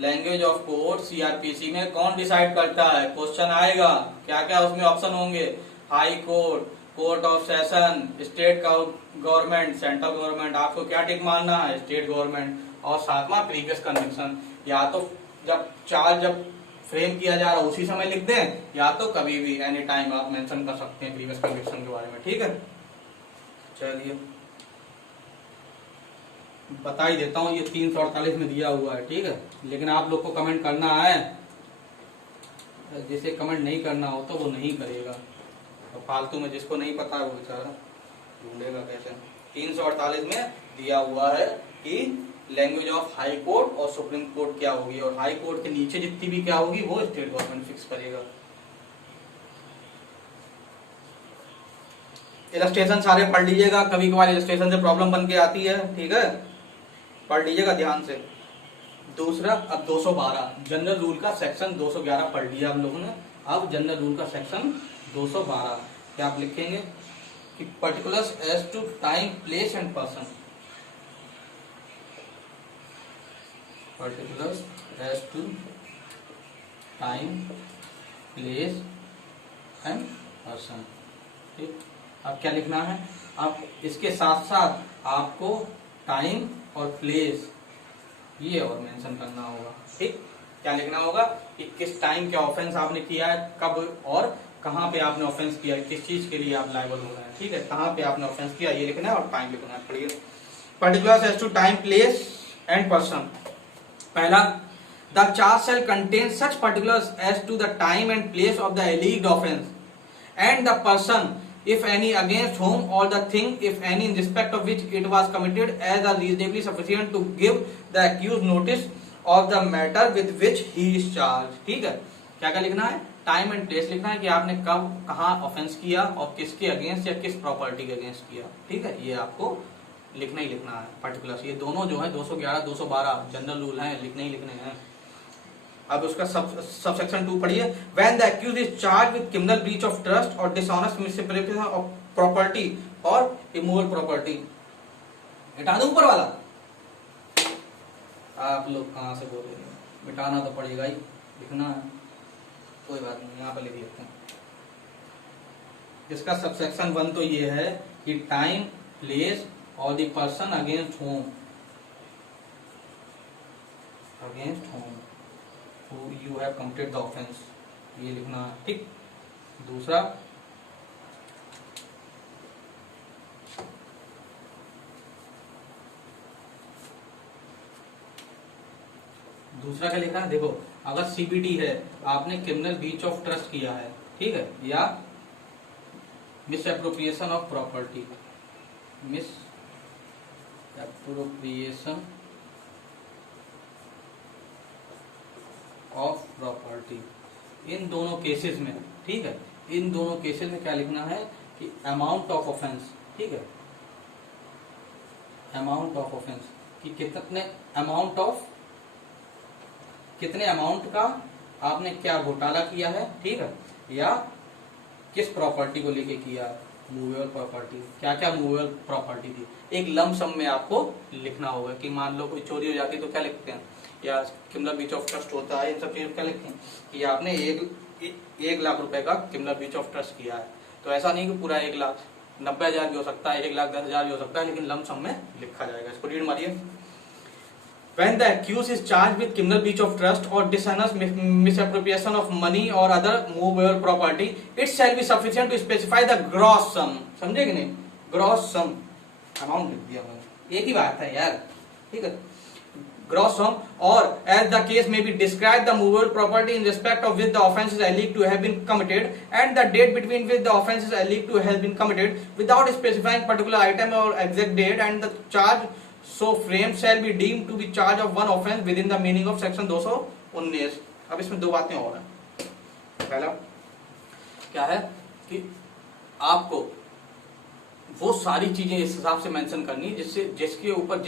लैंग्वेज ऑफ कोर्ट सीआरपीसी में कौन डिसाइड करता है, क्वेश्चन आएगा। क्या क्या उसमें ऑप्शन होंगे, high court, court of session, state government, central government. आपको क्या टिक मारना है, स्टेट गवर्नमेंट। और सातवां प्रीवियस कन्विक्शन, या तो जब चार्ज जब फ्रेम किया जा रहा है उसी समय लिख दें, या तो कभी भी एनी टाइम आप मेंशन कर सकते हैं प्रीवियस कन्विक्शन के बारे में, ठीक है। चलिए बता ही देता हूँ, ये 348 में दिया हुआ है, ठीक है, लेकिन आप लोग को कमेंट करना है, जिसे कमेंट नहीं करना हो तो वो नहीं करेगा, तो फालतू में जिसको नहीं पता है वो बेचारा ढूंढेगा कैसे। 348 में दिया हुआ है कि लैंग्वेज ऑफ हाई कोर्ट और सुप्रीम कोर्ट क्या होगी, और हाई कोर्ट के नीचे जितनी भी क्या होगी वो स्टेट गवर्नमेंट फिक्स करेगा। इलस्ट्रेशन सारे पढ़ लीजिएगा, कभी कभार इलस्ट्रेशन से प्रॉब्लम बन के आती है, ठीक है, पढ़ लीजिएगा ध्यान से। दूसरा अब 212 जनरल रूल का सेक्शन 211 पढ़ लिया हम लोगों ने। अब जनरल रूल का सेक्शन 212 क्या आप लिखेंगे कि particulars as to time place and person, particulars as to time place and person, ठीक। अब क्या लिखना है, अब इसके साथ साथ आपको टाइम और प्लेस ये और मेंशन करना होगा, ठीक। क्या लिखना होगा कि किस टाइम क्या ऑफेंस आपने किया है, कब और कहां पे आपने ऑफेंस किया है, किस चीज के लिए आप लायबल हो रहे हैं, ठीक है, कहां पे आपने ऑफेंस किया ये लिखना है और टाइम लिखना है। पढ़िए particulars as to time place and person. पहला, the charge shall contain such particulars as to the time and place of the alleged offence and the person if any against whom or the thing if any in respect of which it was committed as are reasonably sufficient to give the accused notice of the matter with which he is charged, ठीक है। क्या क्या लिखना है, टाइम एंड प्लेस लिखना है कि आपने कब कहाँ ऑफेंस किया और किसके अगेंस्ट या किस प्रॉपर्टी के अगेंस्ट किया, ठीक है, ये आपको लिखना ही लिखना है पर्टिकुलर्स। ये दोनों जो है 211 212 जनरल रूल है, लिखने ही लिखने हैं। अब उसका सब सेक्शन 2 पढ़िए। When the accused is charged with criminal breach of trust or dishonest misappropriation of property or immoral property, हटा दो ऊपर वाला, आप लोग कहाँ से बोल रहे हैं, मिटाना तो पड़ेगा ही, लिखना है, कोई बात नहीं, यहाँ पर लिख लेते हैं। इसका सबसेक्शन 1 तो ये है कि टाइम प्लेस और the person against whom who you have committed the offense, ये लिखना है, ठीक। दूसरा, दूसरा क्या लिखना है, देखो अगर सीबीटी है, आपने क्रिमिनल ब्रीच ऑफ ट्रस्ट किया है, ठीक है, या misappropriation of property, misappropriation of property, इन दोनों केसेस में, ठीक है, इन दोनों केसेस में क्या लिखना है कि अमाउंट ऑफ ऑफेंस, ठीक है, अमाउंट ऑफ ऑफेंस कि कितने अमाउंट का आपने क्या घोटाला किया है, ठीक है, या किस प्रॉपर्टी को लेके किया, मूवेबल प्रॉपर्टी, क्या क्या मूवेबल प्रॉपर्टी थी, एक लम सम में आपको लिखना होगा कि मान लो कोई चोरी हो जाती है तो क्या लिखते हैं, या किमलर ब्रीच ऑफ ट्रस्ट होता है, इन सब चीजों क्या लिखते हैं कि आपने 1 लाख रुपए का किमलर ब्रीच ऑफ ट्रस्ट किया है। तो ऐसा नहीं कि पूरा 1,90,000 भी हो सकता है, 1,10,000 भी हो सकता है, लेकिन लम सम में लिखा जाएगा। इसको रीड मारिए। When the accused is charged with criminal breach of trust or dishonest misappropriation of money or other movable property, it shall be sufficient to specify the gross sum। समझे कि नहीं, gross sum अमाउंट लिख दिया मैंने, एक ही बात है यार, ठीक है, gross sum, or as the case may be described the movable property in respect of which the offence is alleged to have been committed and the date between which the offence is alleged to have been committed without specifying particular item or exact date, and the charge so frame shall be deemed to be charge of one offence within the meaning of section 219। अब इसमें दो बातें और हैं। पहला क्या है कि आपको वो सारी चीजें इस हिसाब से मेंशन करनी जिससे जिसके ऊपर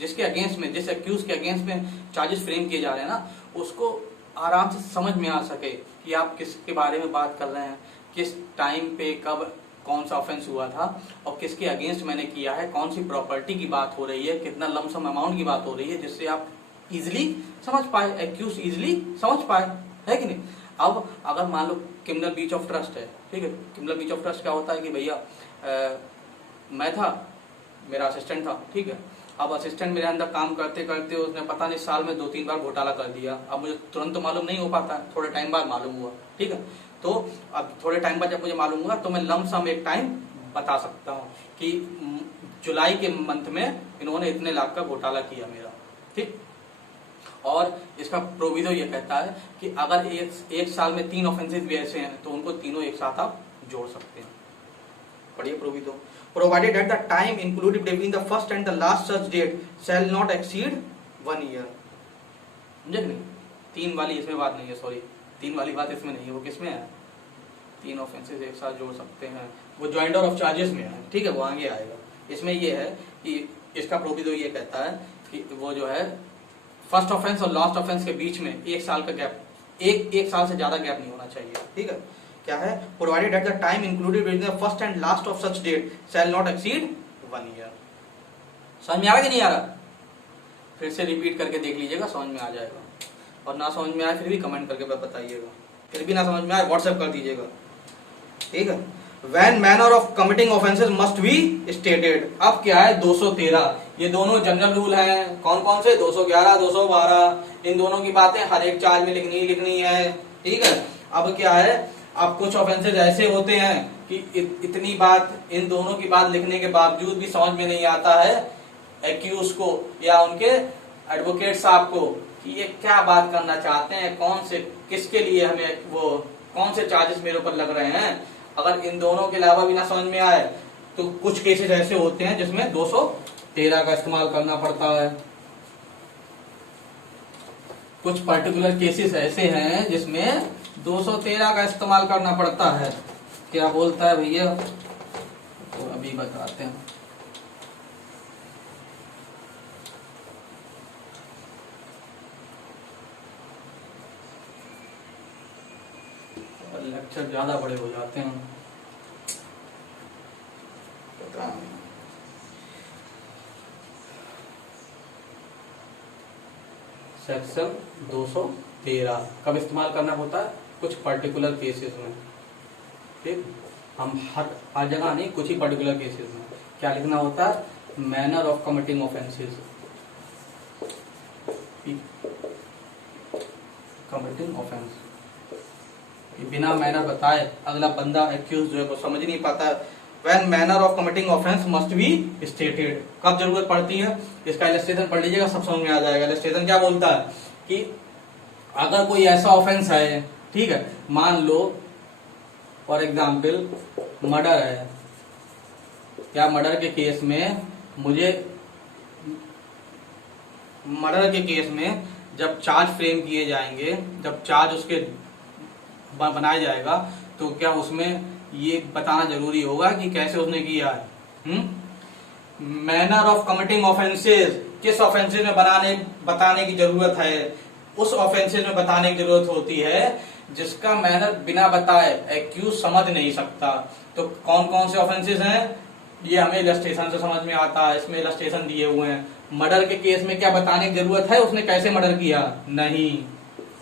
जिसके अगेंस्ट में, जिस एक्यूज के अगेंस्ट में चार्जेस फ्रेम किए जा रहे हैं ना, उसको आराम से समझ में आ सके कि आप किसके बारे में बात कर रहे हैं, किस टाइम पे कब कौन सा ऑफेंस हुआ था और किसके अगेंस्ट मैंने किया है, कौन सी प्रॉपर्टी की बात हो रही है, कितना लमसम अमाउंट की बात हो रही है, जिससे आप इजिली समझ पाए, एक्यूज इजिली समझ पाए, है कि नहीं। अब अगर मान लो क्रिमिनल ब्रीच ऑफ ट्रस्ट है, ठीक है, क्रिमिनल ब्रीच ऑफ ट्रस्ट क्या होता है कि भैया मैं था, मेरा असिस्टेंट था, ठीक है, अब असिस्टेंट मेरे अंदर काम करते करते उसने पता नहीं साल में 2-3 बार घोटाला कर दिया। अब मुझे तुरंत तो मालूम नहीं हो पाता, थोड़े टाइम बाद मालूम हुआ, ठीक है, तो अब थोड़े टाइम बाद जब मुझे मालूम हुआ तो मैं लमसम एक टाइम बता सकता हूँ कि जुलाई के मंथ में इन्होंने इतने लाख का घोटाला किया मेरा, ठीक। और इसका प्रोविजो ये कहता है कि अगर एक साल में 3 ऑफेंसेस भी ऐसे हैं तो उनको तीनों एक साथ आप जोड़ सकते हैं। पढ़िए proviso. Provided that the time included between the first and the last such date shall not exceed 1 year। समझे नहीं, 3 वाली इसमें बात नहीं है, सॉरी 3 वाली बात इसमें नहीं है, वो किसमें है, 3 ऑफेंसेस एक साथ जोड़ सकते हैं, वो ज्वाइंटर ऑफ चार्जेस में है, ठीक है, वो आगे आएगा। इसमें ये है कि इसका प्रोविजो ये कहता है कि वो जो है फर्स्ट ऑफेंस और लास्ट ऑफेंस के बीच में 1 साल का गैप, एक साल से ज्यादा गैप नहीं होना चाहिए, ठीक है। क्या है, provided that the time included between the first and last of such date shall not exceed 1 year. समझ में आ रहा कि नहीं आ रहा, फिर से रिपीट करके देख लीजिएगा, समझ में आ जाएगा, और ना समझ में आए फिर भी कमेंट करके बताइएगा, फिर भी ना समझ में आए व्हाट्सएप कर दीजिएगा, ठीक है। When manner of committing offences must be stated। अब क्या है 213, ये दोनों जनरल रूल हैं, कौन कौन से, 211, 212, इन दोनों की बातें हर एक चार्ज में लिखनी है, ठीक है। अब क्या है, अब कुछ ऑफेंसेज ऐसे होते हैं कि इतनी बात, इन दोनों की बात लिखने के बावजूद भी समझ में नहीं आता है एक्यूज को या उनके एडवोकेट साहब को कि ये क्या बात करना चाहते हैं, कौन से, किसके लिए हमें वो कौन से चार्जेस मेरे ऊपर लग रहे हैं। अगर इन दोनों के अलावा भी ना समझ में आए तो कुछ केसेस ऐसे होते हैं जिसमें 213 का इस्तेमाल करना पड़ता है। कुछ पर्टिकुलर केसेस ऐसे हैं जिसमें 213 का इस्तेमाल करना पड़ता है। क्या बोलता है भैया, तो अभी बताते हैं। लेक्चर ज्यादा बड़े हो जाते हैं, पता नहीं। सेक्शन 213 कब इस्तेमाल करना होता है, कुछ पर्टिकुलर केसेस में, ठीक, हम हर जगह नहीं, कुछ ही पर्टिकुलर केसेस में। क्या लिखना होता है, manner of committing offences, committing offence. बिना मैनर बताए अगला बंदा एक्यूज जो है वो समझ नहीं पाता। When manner of committing offense must be stated, कब जरूरत पड़ती है, इसका इलस्ट्रेशन पढ़ लीजिएगा, सब समझ में आ जाएगा। इलस्ट्रेशन क्या बोलता है कि अगर कोई ऐसा ऑफेंस है, ठीक है, मान लो फॉर एग्जाम्पल मर्डर है, क्या मर्डर के केस में मुझे मर्डर के केस में जब चार्ज फ्रेम किए जाएंगे, जब चार्ज उसके बनाया जाएगा, तो क्या उसमें ये बताना जरूरी होगा कि कैसे उसने किया है। मैनर ऑफ कमिटिंग ऑफेंसेस, किस ऑफेंसेस में बताने की जरूरत है, उस ऑफेंसेस में बताने की जरूरत होती है जिसका मैनर बिना बताए एक्यूज समझ नहीं सकता। तो कौन कौन से ऑफेंसेस हैं, ये हमें इलस्ट्रेशन से समझ में आता है, इसमें इलस्ट्रेशन दिए हुए हैं। मर्डर के केस में क्या बताने की जरूरत है उसने कैसे मर्डर किया, नहीं,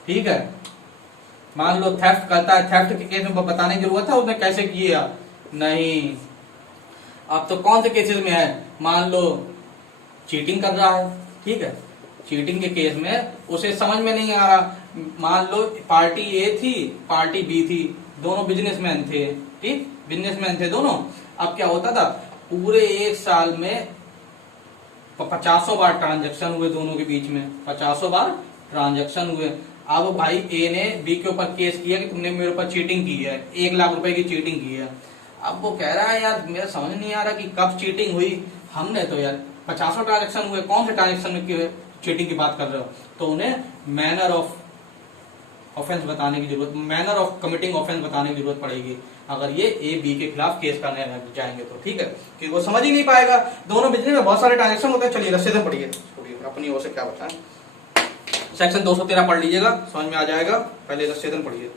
ठीक है। मान लो थेफ्ट करता है, थेफ्ट के केस में बताने की जरूरत है उसने कैसे किया, नहीं। अब तो कौन से केसेस में है, मान लो चीटिंग कर रहा है, ठीक है, चीटिंग के केस में उसे समझ में नहीं आ रहा, मान लो पार्टी ए थी, पार्टी बी थी, दोनों बिजनेसमैन थे, ठीक, बिजनेसमैन थे दोनों। अब क्या होता था, पूरे एक साल में 50 बार ट्रांजैक्शन हुए दोनों के बीच में, 50 बार ट्रांजैक्शन हुए। अब भाई ए ने बी के ऊपर केस किया कि तुमने मेरे ऊपर चीटिंग की है, 1 लाख रुपए की चीटिंग की है। अब वो कह रहा है यार मेरा समझ नहीं आ रहा कि कब चीटिंग हुई, हमने तो यार 50 ट्रांजैक्शन हुए, कौन से ट्रांजैक्शन में चीटिंग की बात कर रहे हो। तो उन्हें मैनर ऑफ ऑफेंस बताने की जरूरत, मैनर ऑफ कमिटिंग ऑफेंस बताने की जरूरत पड़ेगी अगर ये ए बी के खिलाफ केस करने जाएंगे तो, ठीक है, कि वो समझ ही नहीं पाएगा, दोनों बिजनेस में बहुत सारे ट्रांजैक्शन होते हैं। चलिए रस्से से पढ़िए, अपनी ओर से क्या बताएं, सेक्शन 213 पढ़ लीजिएगा, समझ में आ जाएगा। पहले रस्से पढ़िए।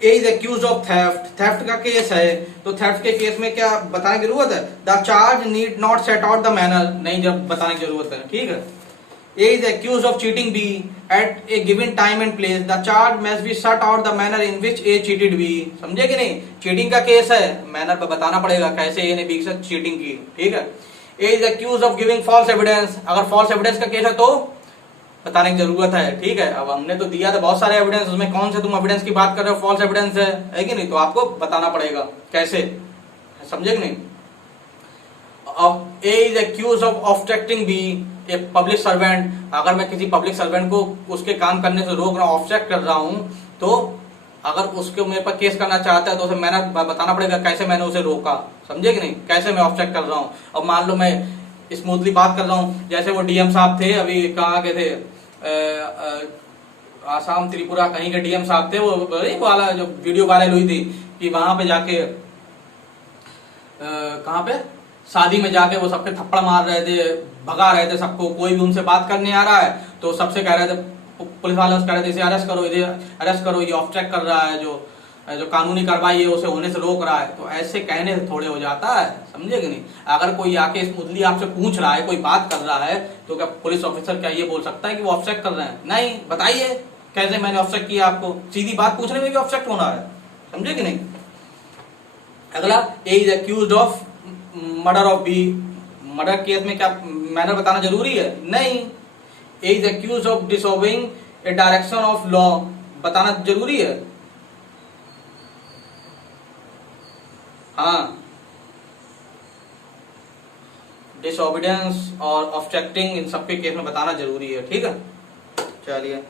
A is accused of theft, theft का केस है, तो थेफ्ट के केस में क्या बताने की जरूरत है, the charge need not set out the manner, नहीं जब बताने की जरूरत है, ठीक है। A is accused of cheating B at a given time and place. The charge must be set out the manner in which A cheated B. समझे कि नहीं, चीटिंग का केस है, मैनर पे बताना पड़ेगा कैसे A ने B के साथ चीटिंग की, ठीक है। A is accused of giving false evidence, अगर false evidence का केस है तो बताने की जरूरत है, ठीक है। अब हमने तो दिया था बहुत सारे एविडेंस, उसमें कौन से तुम एविडेंस की बात कर रहे हो, फॉल्स एविडेंस है कि नहीं, तो आपको बताना पड़ेगा कैसे, समझे कि नहीं। A is accused of obstructing B, a public servant, अगर मैं किसी पब्लिक सर्वेंट को उसके काम करने से रोक रहा हूँ, ऑब्स्ट्रक्ट कर रहा हूँ, तो अगर उसके मेरे पर केस करना चाहता है तो उसे मैंने बताना पड़ेगा कैसे मैंने उसे रोका, समझे कि नहीं, कैसे मैं ऑब्स्ट्रक्ट कर रहा हूँ। अब मान लो मैं स्मूथली बात कर रहा हूँ, जैसे वो डीएम साहब थे, अभी कहाँ के थे, आसाम त्रिपुरा कहीं के डीएम साहब थे, वो वाला जो वीडियो वायरल हुई थी कि वहां पे जाके कहाँ पे शादी में जाके वो सबके थप्पड़ मार रहे थे, भगा रहे थे सबको, कोई भी उनसे बात करने आ रहा है तो सबसे कह रहे थे, पुलिस वाले कह रहे थे इसे अरेस्ट करो, इसे अरेस्ट करो, ये ऑब्स्ट्रक्ट कर रहा है, जो कानूनी कार्रवाई है उसे होने से रोक रहा है। तो ऐसे कहने से थोड़े हो जाता है, समझे कि नहीं। अगर कोई आके स्मूथली आपसे पूछ रहा है, कोई बात कर रहा है, तो क्या पुलिस ऑफिसर क्या ये बोल सकता है कि वो ऑब्स्ट्रक्ट कर रहे हैं, नहीं, बताइए कैसे मैंने ऑब्स्ट्रक्ट किया, आपको सीधी बात पूछने में भी ऑब्स्ट्रक्ट होना है, समझे कि नहीं। अगला, A is accused of murder of B, murder case में क्या मैनर बताना जरूरी है, नहीं। A is accused of disobeying a direction of law, बताना जरूरी है, हाँ। डिसओबीडियंस और ऑब्स्ट्रक्टिंग, इन सबके केस में बताना जरूरी है, ठीक है। चलिए,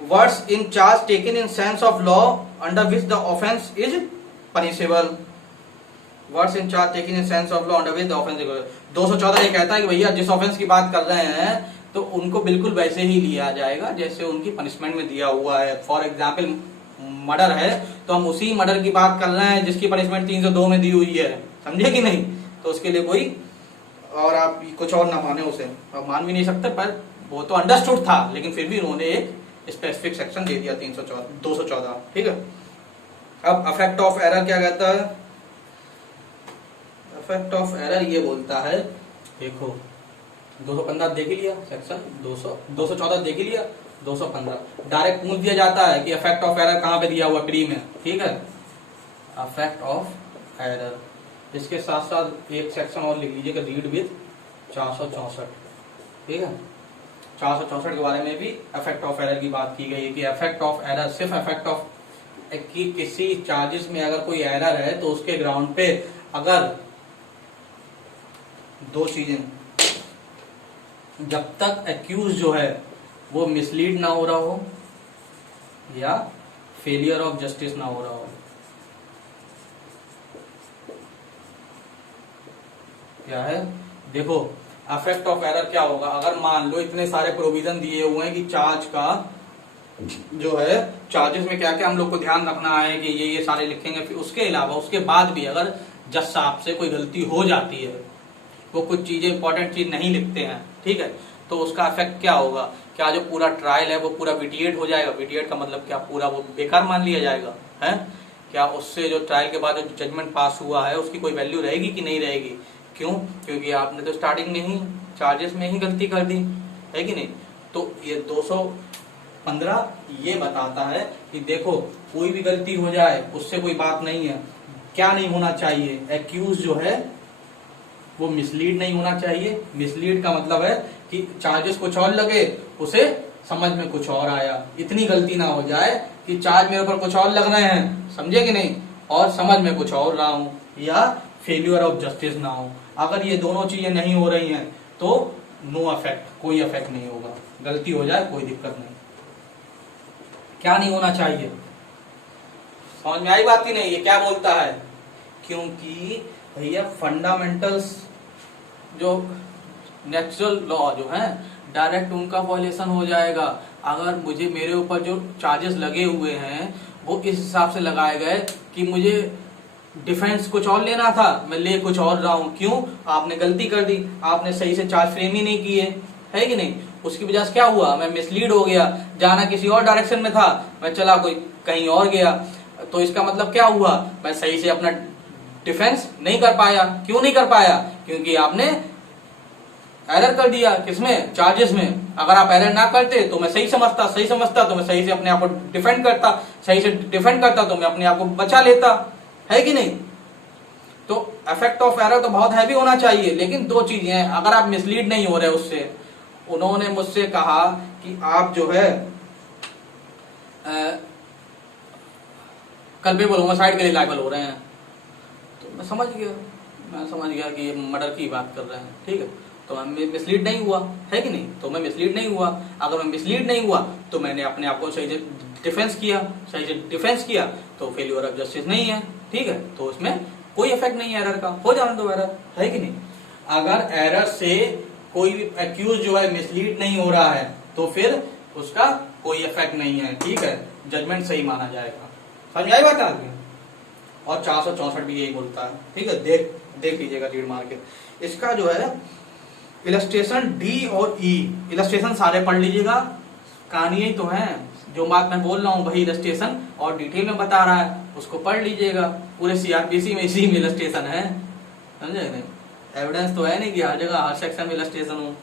words in charge taken in sense of law under which the offence is punishable, words in charge taken in sense of law under which the offence is, 214 ये कहता है कि भैया जिस ऑफेंस की बात कर रहे हैं तो उनको बिल्कुल वैसे ही लिया जाएगा जैसे उनकी पनिशमेंट में दिया हुआ है। फॉर एग्जाम्पल मर्डर है तो हम उसी मर्डर की बात कर रहे हैं जिसकी पनिशमेंट 302 में दी हुई है, समझे कि नहीं। तो उसके लिए कोई और आप कुछ और ना माने उसे, आप मान भी नहीं सकते, पर वो तो अंडरस्टूड था, लेकिन फिर भी उन्होंने एक स्पेसिफिक सेक्शन दे दिया 214, ठीक है। अब अफेक्ट ऑफ एरर क्या कहता है, अफेक्ट ऑफ एरर ये बोलता है, देखो 215 देख ही लिया, सेक्शन 214 देख ही लिया, 215 डायरेक्ट पूछ दिया जाता है कि अफेक्ट ऑफ एरर कहाँ पे दिया हुआ, प्री में, ठीक है। अफेक्ट ऑफ एरर, इसके साथ साथ एक सेक्शन और लिख लीजिएगा, रीड विद 464, ठीक है। 464 के बारे में भी अफेक्ट ऑफ एरर की बात की गई है कि अफेक्ट ऑफ एरर सिर्फ अफेक्ट ऑफ कि किसी चार्जेस में अगर कोई एरर है तो उसके ग्राउंड पे अगर दो चीजें, जब तक एक्यूज जो है वो मिसलीड ना हो रहा हो या फेलियर ऑफ जस्टिस ना हो रहा हो, क्या है, देखो इफेक्ट ऑफ एरर क्या होगा, अगर मान लो इतने सारे प्रोविजन दिए हुए हैं कि चार्ज का जो है, चार्जेस में क्या क्या हम लोग को ध्यान रखना है कि ये सारे लिखेंगे, फिर उसके अलावा उसके बाद भी अगर जज साहब से कोई गलती हो जाती है, वो कुछ चीजें इंपॉर्टेंट चीज नहीं लिखते हैं, ठीक है, तो उसका इफेक्ट क्या होगा, क्या जो पूरा ट्रायल है वो पूरा विटिएट हो जाएगा, विटिएट का मतलब क्या, पूरा वो बेकार मान लिया जाएगा, है क्या, उससे जो ट्रायल के बाद जो जजमेंट पास हुआ है उसकी कोई वैल्यू रहेगी कि नहीं रहेगी, क्यों, क्योंकि आपने तो स्टार्टिंग में ही चार्जेस में ही गलती कर दी है कि नहीं। तो ये 215 ये बताता है कि देखो कोई भी गलती हो जाए उससे कोई बात नहीं है, क्या नहीं होना चाहिए, एक्यूज जो है वो मिसलीड नहीं होना चाहिए। मिसलीड का मतलब है कि चार्जेस कुछ और लगे, उसे समझ में कुछ और आया, इतनी गलती ना हो जाए कि चार्ज मेरे ऊपर कुछ और लग रहे हैं, समझे कि नहीं, और समझ में कुछ और रहा हूं, या फेल्यूर ऑफ जस्टिस ना हो। अगर ये दोनों चीजें नहीं हो रही हैं तो नो इफेक्ट, कोई इफेक्ट नहीं होगा, गलती हो जाए कोई दिक्कत नहीं। क्या नहीं होना चाहिए, समझ में आई बात ही नहीं, ये क्या बोलता है, क्योंकि भैया फंडामेंटल्स जो नेचुरल लॉ जो है डायरेक्ट उनका वॉयलेशन हो जाएगा। अगर मुझे मेरे ऊपर जो चार्जेस लगे हुए हैं वो इस हिसाब से लगाए गए कि मुझे डिफेंस कुछ और लेना था, मैं ले कुछ और रहा हूं, क्यों, आपने गलती कर दी, आपने सही से चार्ज फ्रेम ही नहीं किए, है कि नहीं, उसकी वजह से क्या हुआ, मैं मिसलीड हो गया, जाना किसी और डायरेक्शन में था, मैं चला कोई कहीं और गया, तो इसका मतलब क्या हुआ, मैं सही से अपना डिफेंस नहीं कर पाया। क्यों नहीं कर पाया, क्योंकि आपने एरर कर दिया, किसमें, चार्जेस में। अगर आप एरर ना करते तो मैं सही समझता तो मैं सही से अपने आप को डिफेंड करता, सही से डिफेंड करता तो मैं अपने आप को बचा लेता, है कि नहीं। तो इफेक्ट ऑफ एरर तो बहुत हैवी होना चाहिए, लेकिन दो चीजें हैं, अगर आप मिसलीड नहीं हो रहे उससे, उन्होंने मुझसे कहा कि आप जो है कल भी बोलूंगा साइड के लिए लायबल हो रहे हैं, तो मैं समझ गया कि ये मर्डर की बात कर रहे हैं, ठीक है, तो मैं मिसलीड नहीं हुआ, है कि नहीं, तो मैं मिसलीड नहीं हुआ। अगर मैं मिसलीड नहीं हुआ तो मैंने अपने आप को सही से डिफेंस किया, तो फेल्यूर ऑफ जस्टिस नहीं है, ठीक है, तो उसमें कोई इफेक्ट नहीं है एरर का, हो जाने दो एरर, है कि नहीं। अगर एरर से कोई भी एक्यूज जो है मिसलीड नहीं हो रहा है तो फिर उसका कोई इफेक्ट नहीं है, ठीक है, जजमेंट सही माना जाएगा। समझ आई बात आदमी। और 464 भी यही बोलता है, ठीक है, देख लीजिएगा रीड मार के। इसका जो है इलस्ट्रेशन डी और ई, इलस्ट्रेशन सारे पढ़ लीजिएगा, कहानी ही तो है, जो बात मैं बोल रहा हूँ वही इलस्ट्रेशन और डिटेल में बता रहा है, उसको पढ़ लीजिएगा। पूरे सीआरपीसी में इसी में इलस्ट्रेशन है, समझे नहीं, एविडेंस तो है नहीं कि हर जगह हर सेक्शन में इलस्ट्रेशन हो,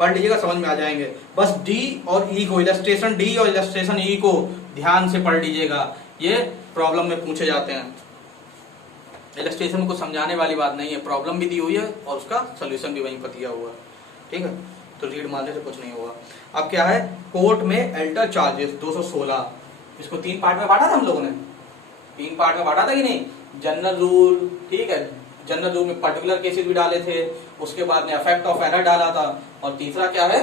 पढ़ लीजिएगा, समझ में आ जाएंगे। बस डी और ई को, इलस्ट्रेशन डी और इलस्ट्रेशन ई को ध्यान से पढ़ लीजिएगा, ये प्रॉब्लम में पूछे जाते हैं। इलस्ट्रेशन को समझाने वाली बात नहीं है, प्रॉब्लम भी दी हुई है और उसका सोल्यूशन भी वहीं पर दिया हुआ है, ठीक है, तो रीड मारने से कुछ नहीं होगा। अब क्या है, कोर्ट में एल्टर चार्जेस 216, इसको 3 पार्ट में बांटा था हम लोगों ने, 3 पार्ट में बांटा था कि नहीं, जनरल रूल, ठीक है, जनरल रूल में पर्टिकुलर केसेस भी डाले थे, उसके बाद में इफेक्ट ऑफ एरर डाला था, और तीसरा क्या है,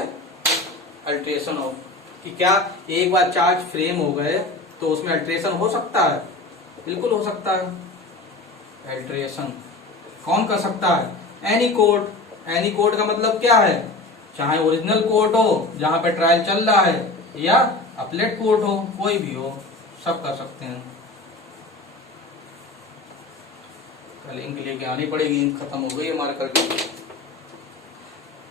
अल्टरेशन ऑफ, कि क्या एक बार चार्ज फ्रेम हो गए तो उसमें अल्टरेशन हो सकता है, बिल्कुल हो सकता है। अल्टरेशन कौन कर सकता है, एनी कोर्ट, एनी कोर्ट का मतलब क्या है, चाहे ओरिजिनल कोर्ट हो जहां पे ट्रायल चल रहा है, या अपलेट कोर्ट हो, कोई भी हो, सब कर सकते हैं। लिंक लेके आनी पड़ेगी, खत्म हो गई हमारे करके,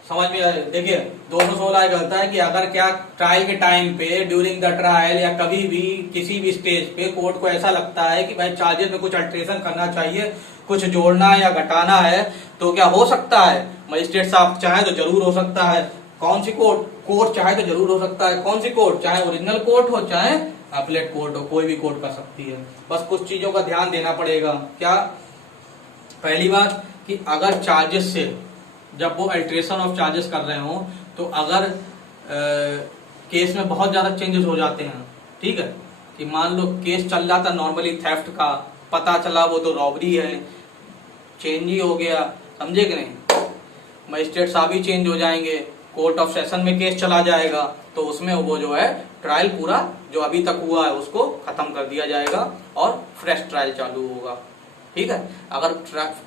समझ में आए। देखिए 216 कहता है कि अगर क्या ट्रायल के टाइम पे, ड्यूरिंग द ट्रायल या कभी भी किसी भी स्टेज पे कोर्ट को ऐसा लगता है कि भाई चार्जेस में कुछ अल्टरेशन करना चाहिए, कुछ जोड़ना या घटाना है, तो क्या हो सकता है, मजिस्ट्रेट साहब चाहे तो जरूर हो सकता है। कौन सी कोर्ट, कोर्ट चाहे तो जरूर हो सकता है, कौन सी कोर्ट, चाहे ओरिजिनल कोर्ट हो चाहे अपलेट कोर्ट हो, कोई भी कोर्ट कर सकती है। बस कुछ चीजों का ध्यान देना पड़ेगा। क्या, पहली बात कि अगर चार्जेस से, जब वो अल्टरेशन ऑफ चार्जेस कर रहे हो, तो अगर केस में बहुत ज्यादा चेंजेस हो जाते हैं, ठीक है, कि मान लो केस चल रहा था नॉर्मली थेफ्ट का, पता चला वो तो रॉबरी है, चेंज ही हो गया, समझे कि नहीं, मजिस्ट्रेट साहब ही चेंज हो जाएंगे, कोर्ट ऑफ सेशन में केस चला जाएगा, तो उसमें वो जो है ट्रायल पूरा जो अभी तक हुआ है उसको खत्म कर दिया जाएगा और फ्रेश ट्रायल चालू होगा, ठीक है। अगर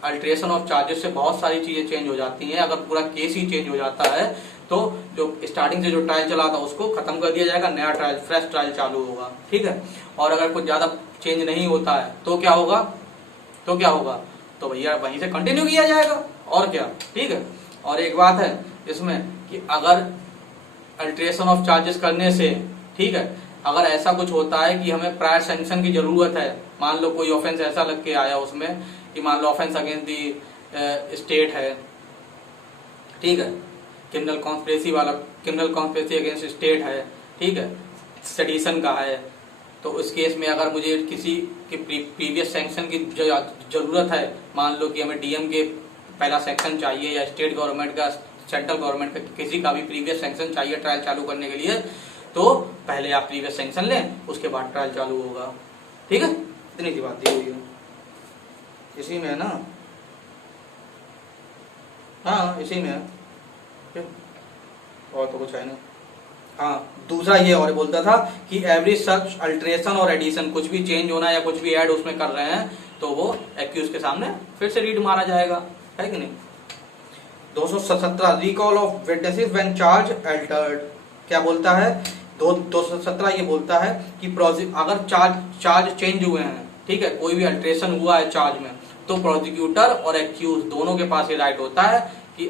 अल्ट्रेशन ऑफ चार्जेस से बहुत सारी चीजें चेंज हो जाती हैं, अगर पूरा केस ही चेंज हो जाता है तो जो स्टार्टिंग से जो ट्रायल चला था उसको खत्म कर दिया जाएगा, नया ट्रायल फ्रेश ट्रायल चालू होगा, ठीक है। और अगर कुछ ज्यादा चेंज नहीं होता है तो क्या होगा, तो भैया वहीं से कंटिन्यू किया जाएगा, और क्या, ठीक है। और एक बात है इसमें कि अगर अल्ट्रेशन ऑफ चार्जेस करने से, ठीक है, अगर ऐसा कुछ होता है कि हमें प्रायर सैंक्शन की जरूरत है, मान लो कोई ऑफेंस ऐसा लग के आया उसमें कि मान लो ऑफेंस अगेंस्ट दी स्टेट है, ठीक है, क्रिमिनल कॉन्स्पिरेसी अगेंस्ट स्टेट है, ठीक है, सेडिशन का है, तो उस केस में अगर मुझे किसी के प्रीवियस सैंक्शन की जरूरत है, मान लो कि हमें डीएम के पहला सैंक्शन चाहिए या स्टेट गवर्नमेंट का, सेंट्रल गवर्नमेंट का किसी का भी प्रीवियस सैंक्शन चाहिए ट्रायल चालू करने के लिए, तो पहले आप प्रीवियस सैंक्शन लें, उसके बाद ट्रायल चालू होगा, ठीक है। इतनी सी बात दी हुई है, इसी में है ना, हाँ इसी में है, और तो कुछ है नहीं। हाँ, दूसरा ये और बोलता था कि एवरी सच अल्ट्रेशन और एडिशन, कुछ भी चेंज होना या कुछ भी ऐड उसमें कर रहे हैं तो वो एक्यूज के सामने फिर से रीड मारा जाएगा, है कि नहीं। 217 recall of witnesses when charge Altered, क्या बोलता है 217 ये बोलता है कि अगर चार्ज चेंज हुए हैं, ठीक है, कोई भी अल्ट्रेशन हुआ है चार्ज में, तो प्रोसिक्यूटर और एक्यूज दोनों के पास ये राइट होता है कि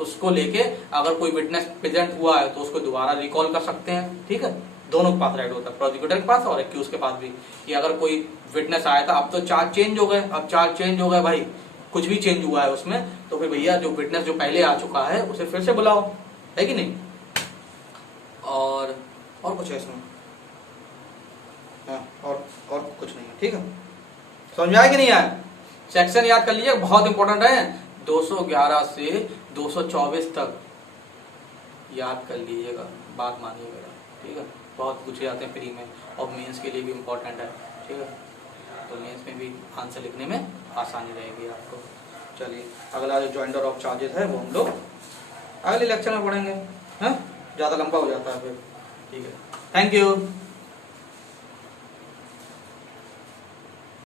उसको लेके अगर कोई विटनेस प्रेजेंट हुआ है तो उसको दोबारा रिकॉल कर सकते हैं, ठीक है। दोनों के पास राइट होता है, प्रोसिक्यूटर के पास और एक्यूज के पास भी, कि अगर कोई विटनेस आया था, अब तो चार्ज चेंज हो गए, अब चार्ज चेंज हो गए भाई, कुछ भी चेंज हुआ है उसमें, तो फिर भैया जो विटनेस जो पहले आ चुका है उसे फिर से बुलाओ, है कि नहीं। और कुछ है इसमें, हाँ, और कुछ नहीं है, ठीक है। समझ आया कि नहीं आया, सेक्शन याद कर लीजिए, बहुत इंपॉर्टेंट है, 211 से 224 तक याद कर लीजिएगा, बात मानिएगा, ठीक है। बहुत पूछे जाते हैं प्री में, और मेंस के लिए भी इम्पोर्टेंट है, ठीक है, तो मेंस में भी आंसर लिखने में आसानी रहेगी आपको। चलिए अगला जो जॉइंटर ऑफ चार्जेस है वो हम लोग अगले लेक्चर में पढ़ेंगे, हाँ, ज़्यादा लंबा हो जाता है फिर, ठीक है। Thank you.